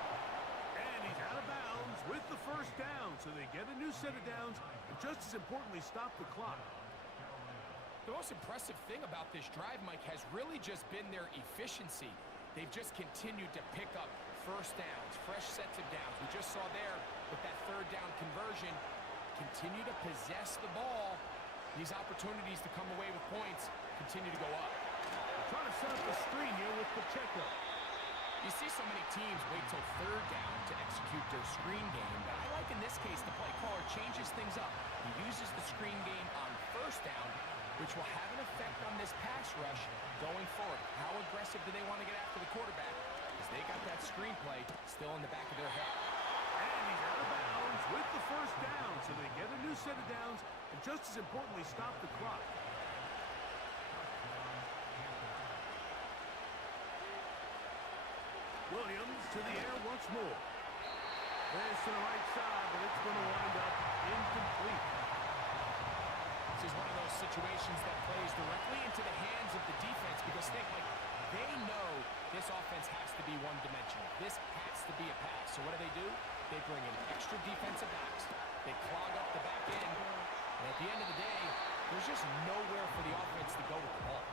And he's out of bounds with the 1st down. So they get a new set of downs and just as importantly stop the clock. The most impressive thing about this drive, Mike, has really just been their efficiency. They've just continued to pick up 1st downs, fresh sets of downs. We just saw there with that 3rd down conversion, continue to possess the ball. These opportunities to come away with points continue to go up. They're trying to set up the screen here with Pacheco. You see so many teams wait till 3rd down to execute their screen game, but I like in this case the play caller changes things up. He uses the screen game on 1st down, which will have an effect on this pass rush going forward. How aggressive do they want to get after the quarterback? Because they got that screen play still in the back of their head. And he's out of bounds with the 1st down, so they get a new set of downs and just as importantly stop the clock. Williams to the air once more. There's to the right side, but it's going to wind up incomplete. This is one of those situations that plays directly into the hands of the defense because they know this offense has to be one-dimensional. This has to be a pass. So what do? They bring in extra defensive backs. They clog up the back end. And at the end of the day, there's just nowhere for the offense to go with the ball.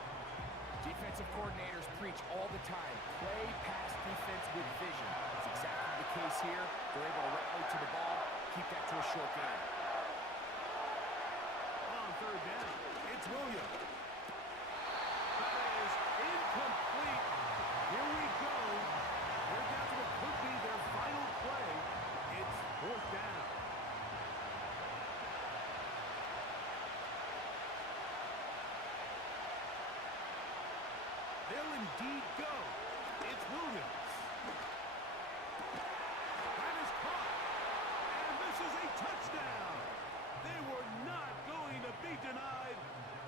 Defensive coordinators preach all the time, play pass defense with vision. That's exactly the case here. They're able to rally to the ball, keep that to a short game. On 3rd down, it's Williams. That is incomplete. Here we go. They're down to what could be their final play. It's 4th down. They'll indeed go. It's Williams. That is caught. And this is a touchdown. They were not going to be denied.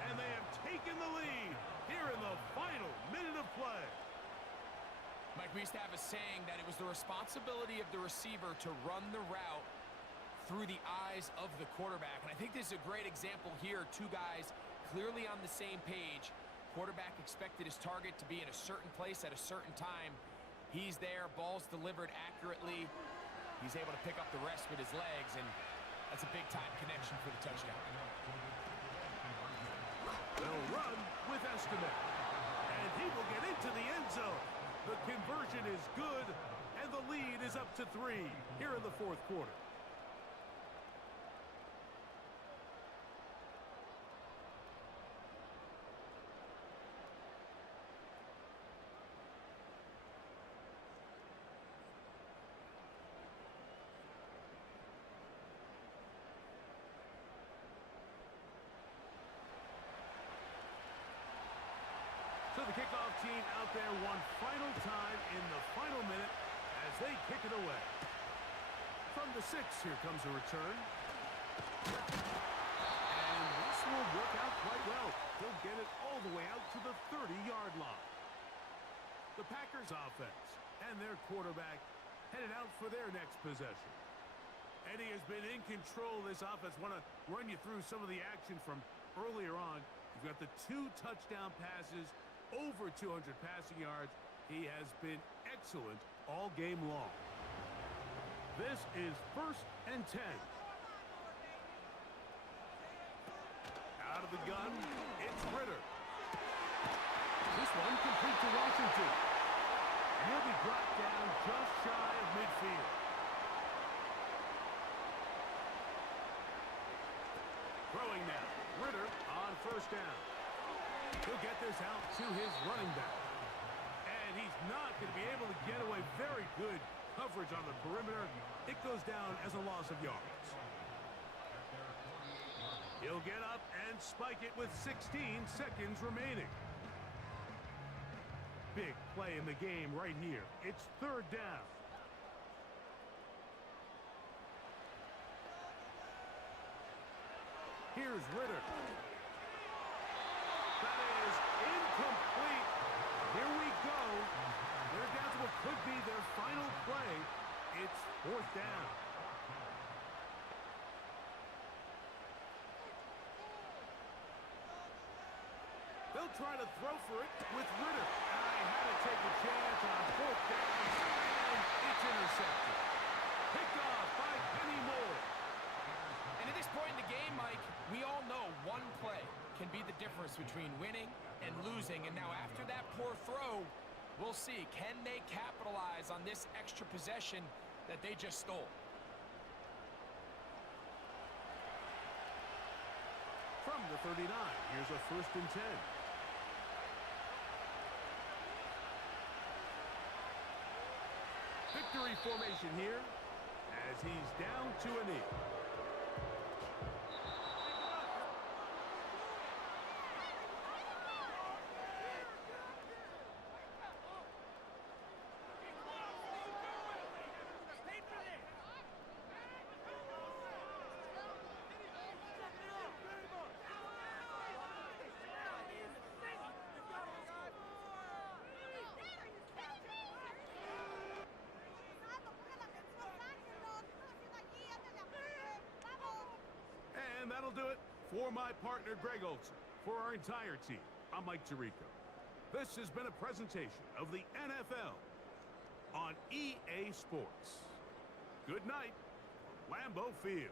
And they have taken the lead here in the final minute of play. Mike, we used to have a saying that it was the responsibility of the receiver to run the route through the eyes of the quarterback. And I think this is a great example here. 2 guys clearly on the same page. Quarterback expected his target to be in a certain place at a certain time. He's there, ball's delivered accurately. He's able to pick up the rest with his legs, and that's a big-time connection for the touchdown. They'll run with Estimate. And he will get into the end zone. The conversion is good, and the lead is up to 3 here in the fourth quarter. So the kickoff team out there one final time in the final minute as they kick it away. From the 6, here comes a return. And this will work out quite well. He'll get it all the way out to the 30-yard line. The Packers offense and their quarterback headed out for their next possession. Eddie has been in control of this offense. Want to run you through some of the action from earlier on. You've got the 2 touchdown passes, over 200 passing yards. He has been excellent all game long. This is 1st and 10. Out of the gun, it's Ritter. This one complete to Washington. He'll be brought down just shy of midfield. Throwing now, Ritter on 1st down. He'll get this out to his running back. And he's not going to be able to get away. Very good coverage on the perimeter. It goes down as a loss of yards. He'll get up and spike it with 16 seconds remaining. Big play in the game right here. It's 3rd down. Here's Ritter. That is incomplete. Here we go. They're down to what could be their final play. It's 4th down. They'll try to throw for it with Ritter. I had to take a chance on 4th down, and it's intercepted. Picked off by Penny Moore. And at this point in the game, Mike, we all know one play can be the difference between winning and losing. And now after that poor throw, we'll see. Can they capitalize on this extra possession that they just stole? From the 39, here's a 1st and 10. Victory formation here as he's down to a knee. And that'll do it for my partner, Greg Olson. For our entire team, I'm Mike Tirico. This has been a presentation of the NFL on EA Sports. Good night from Lambeau Field.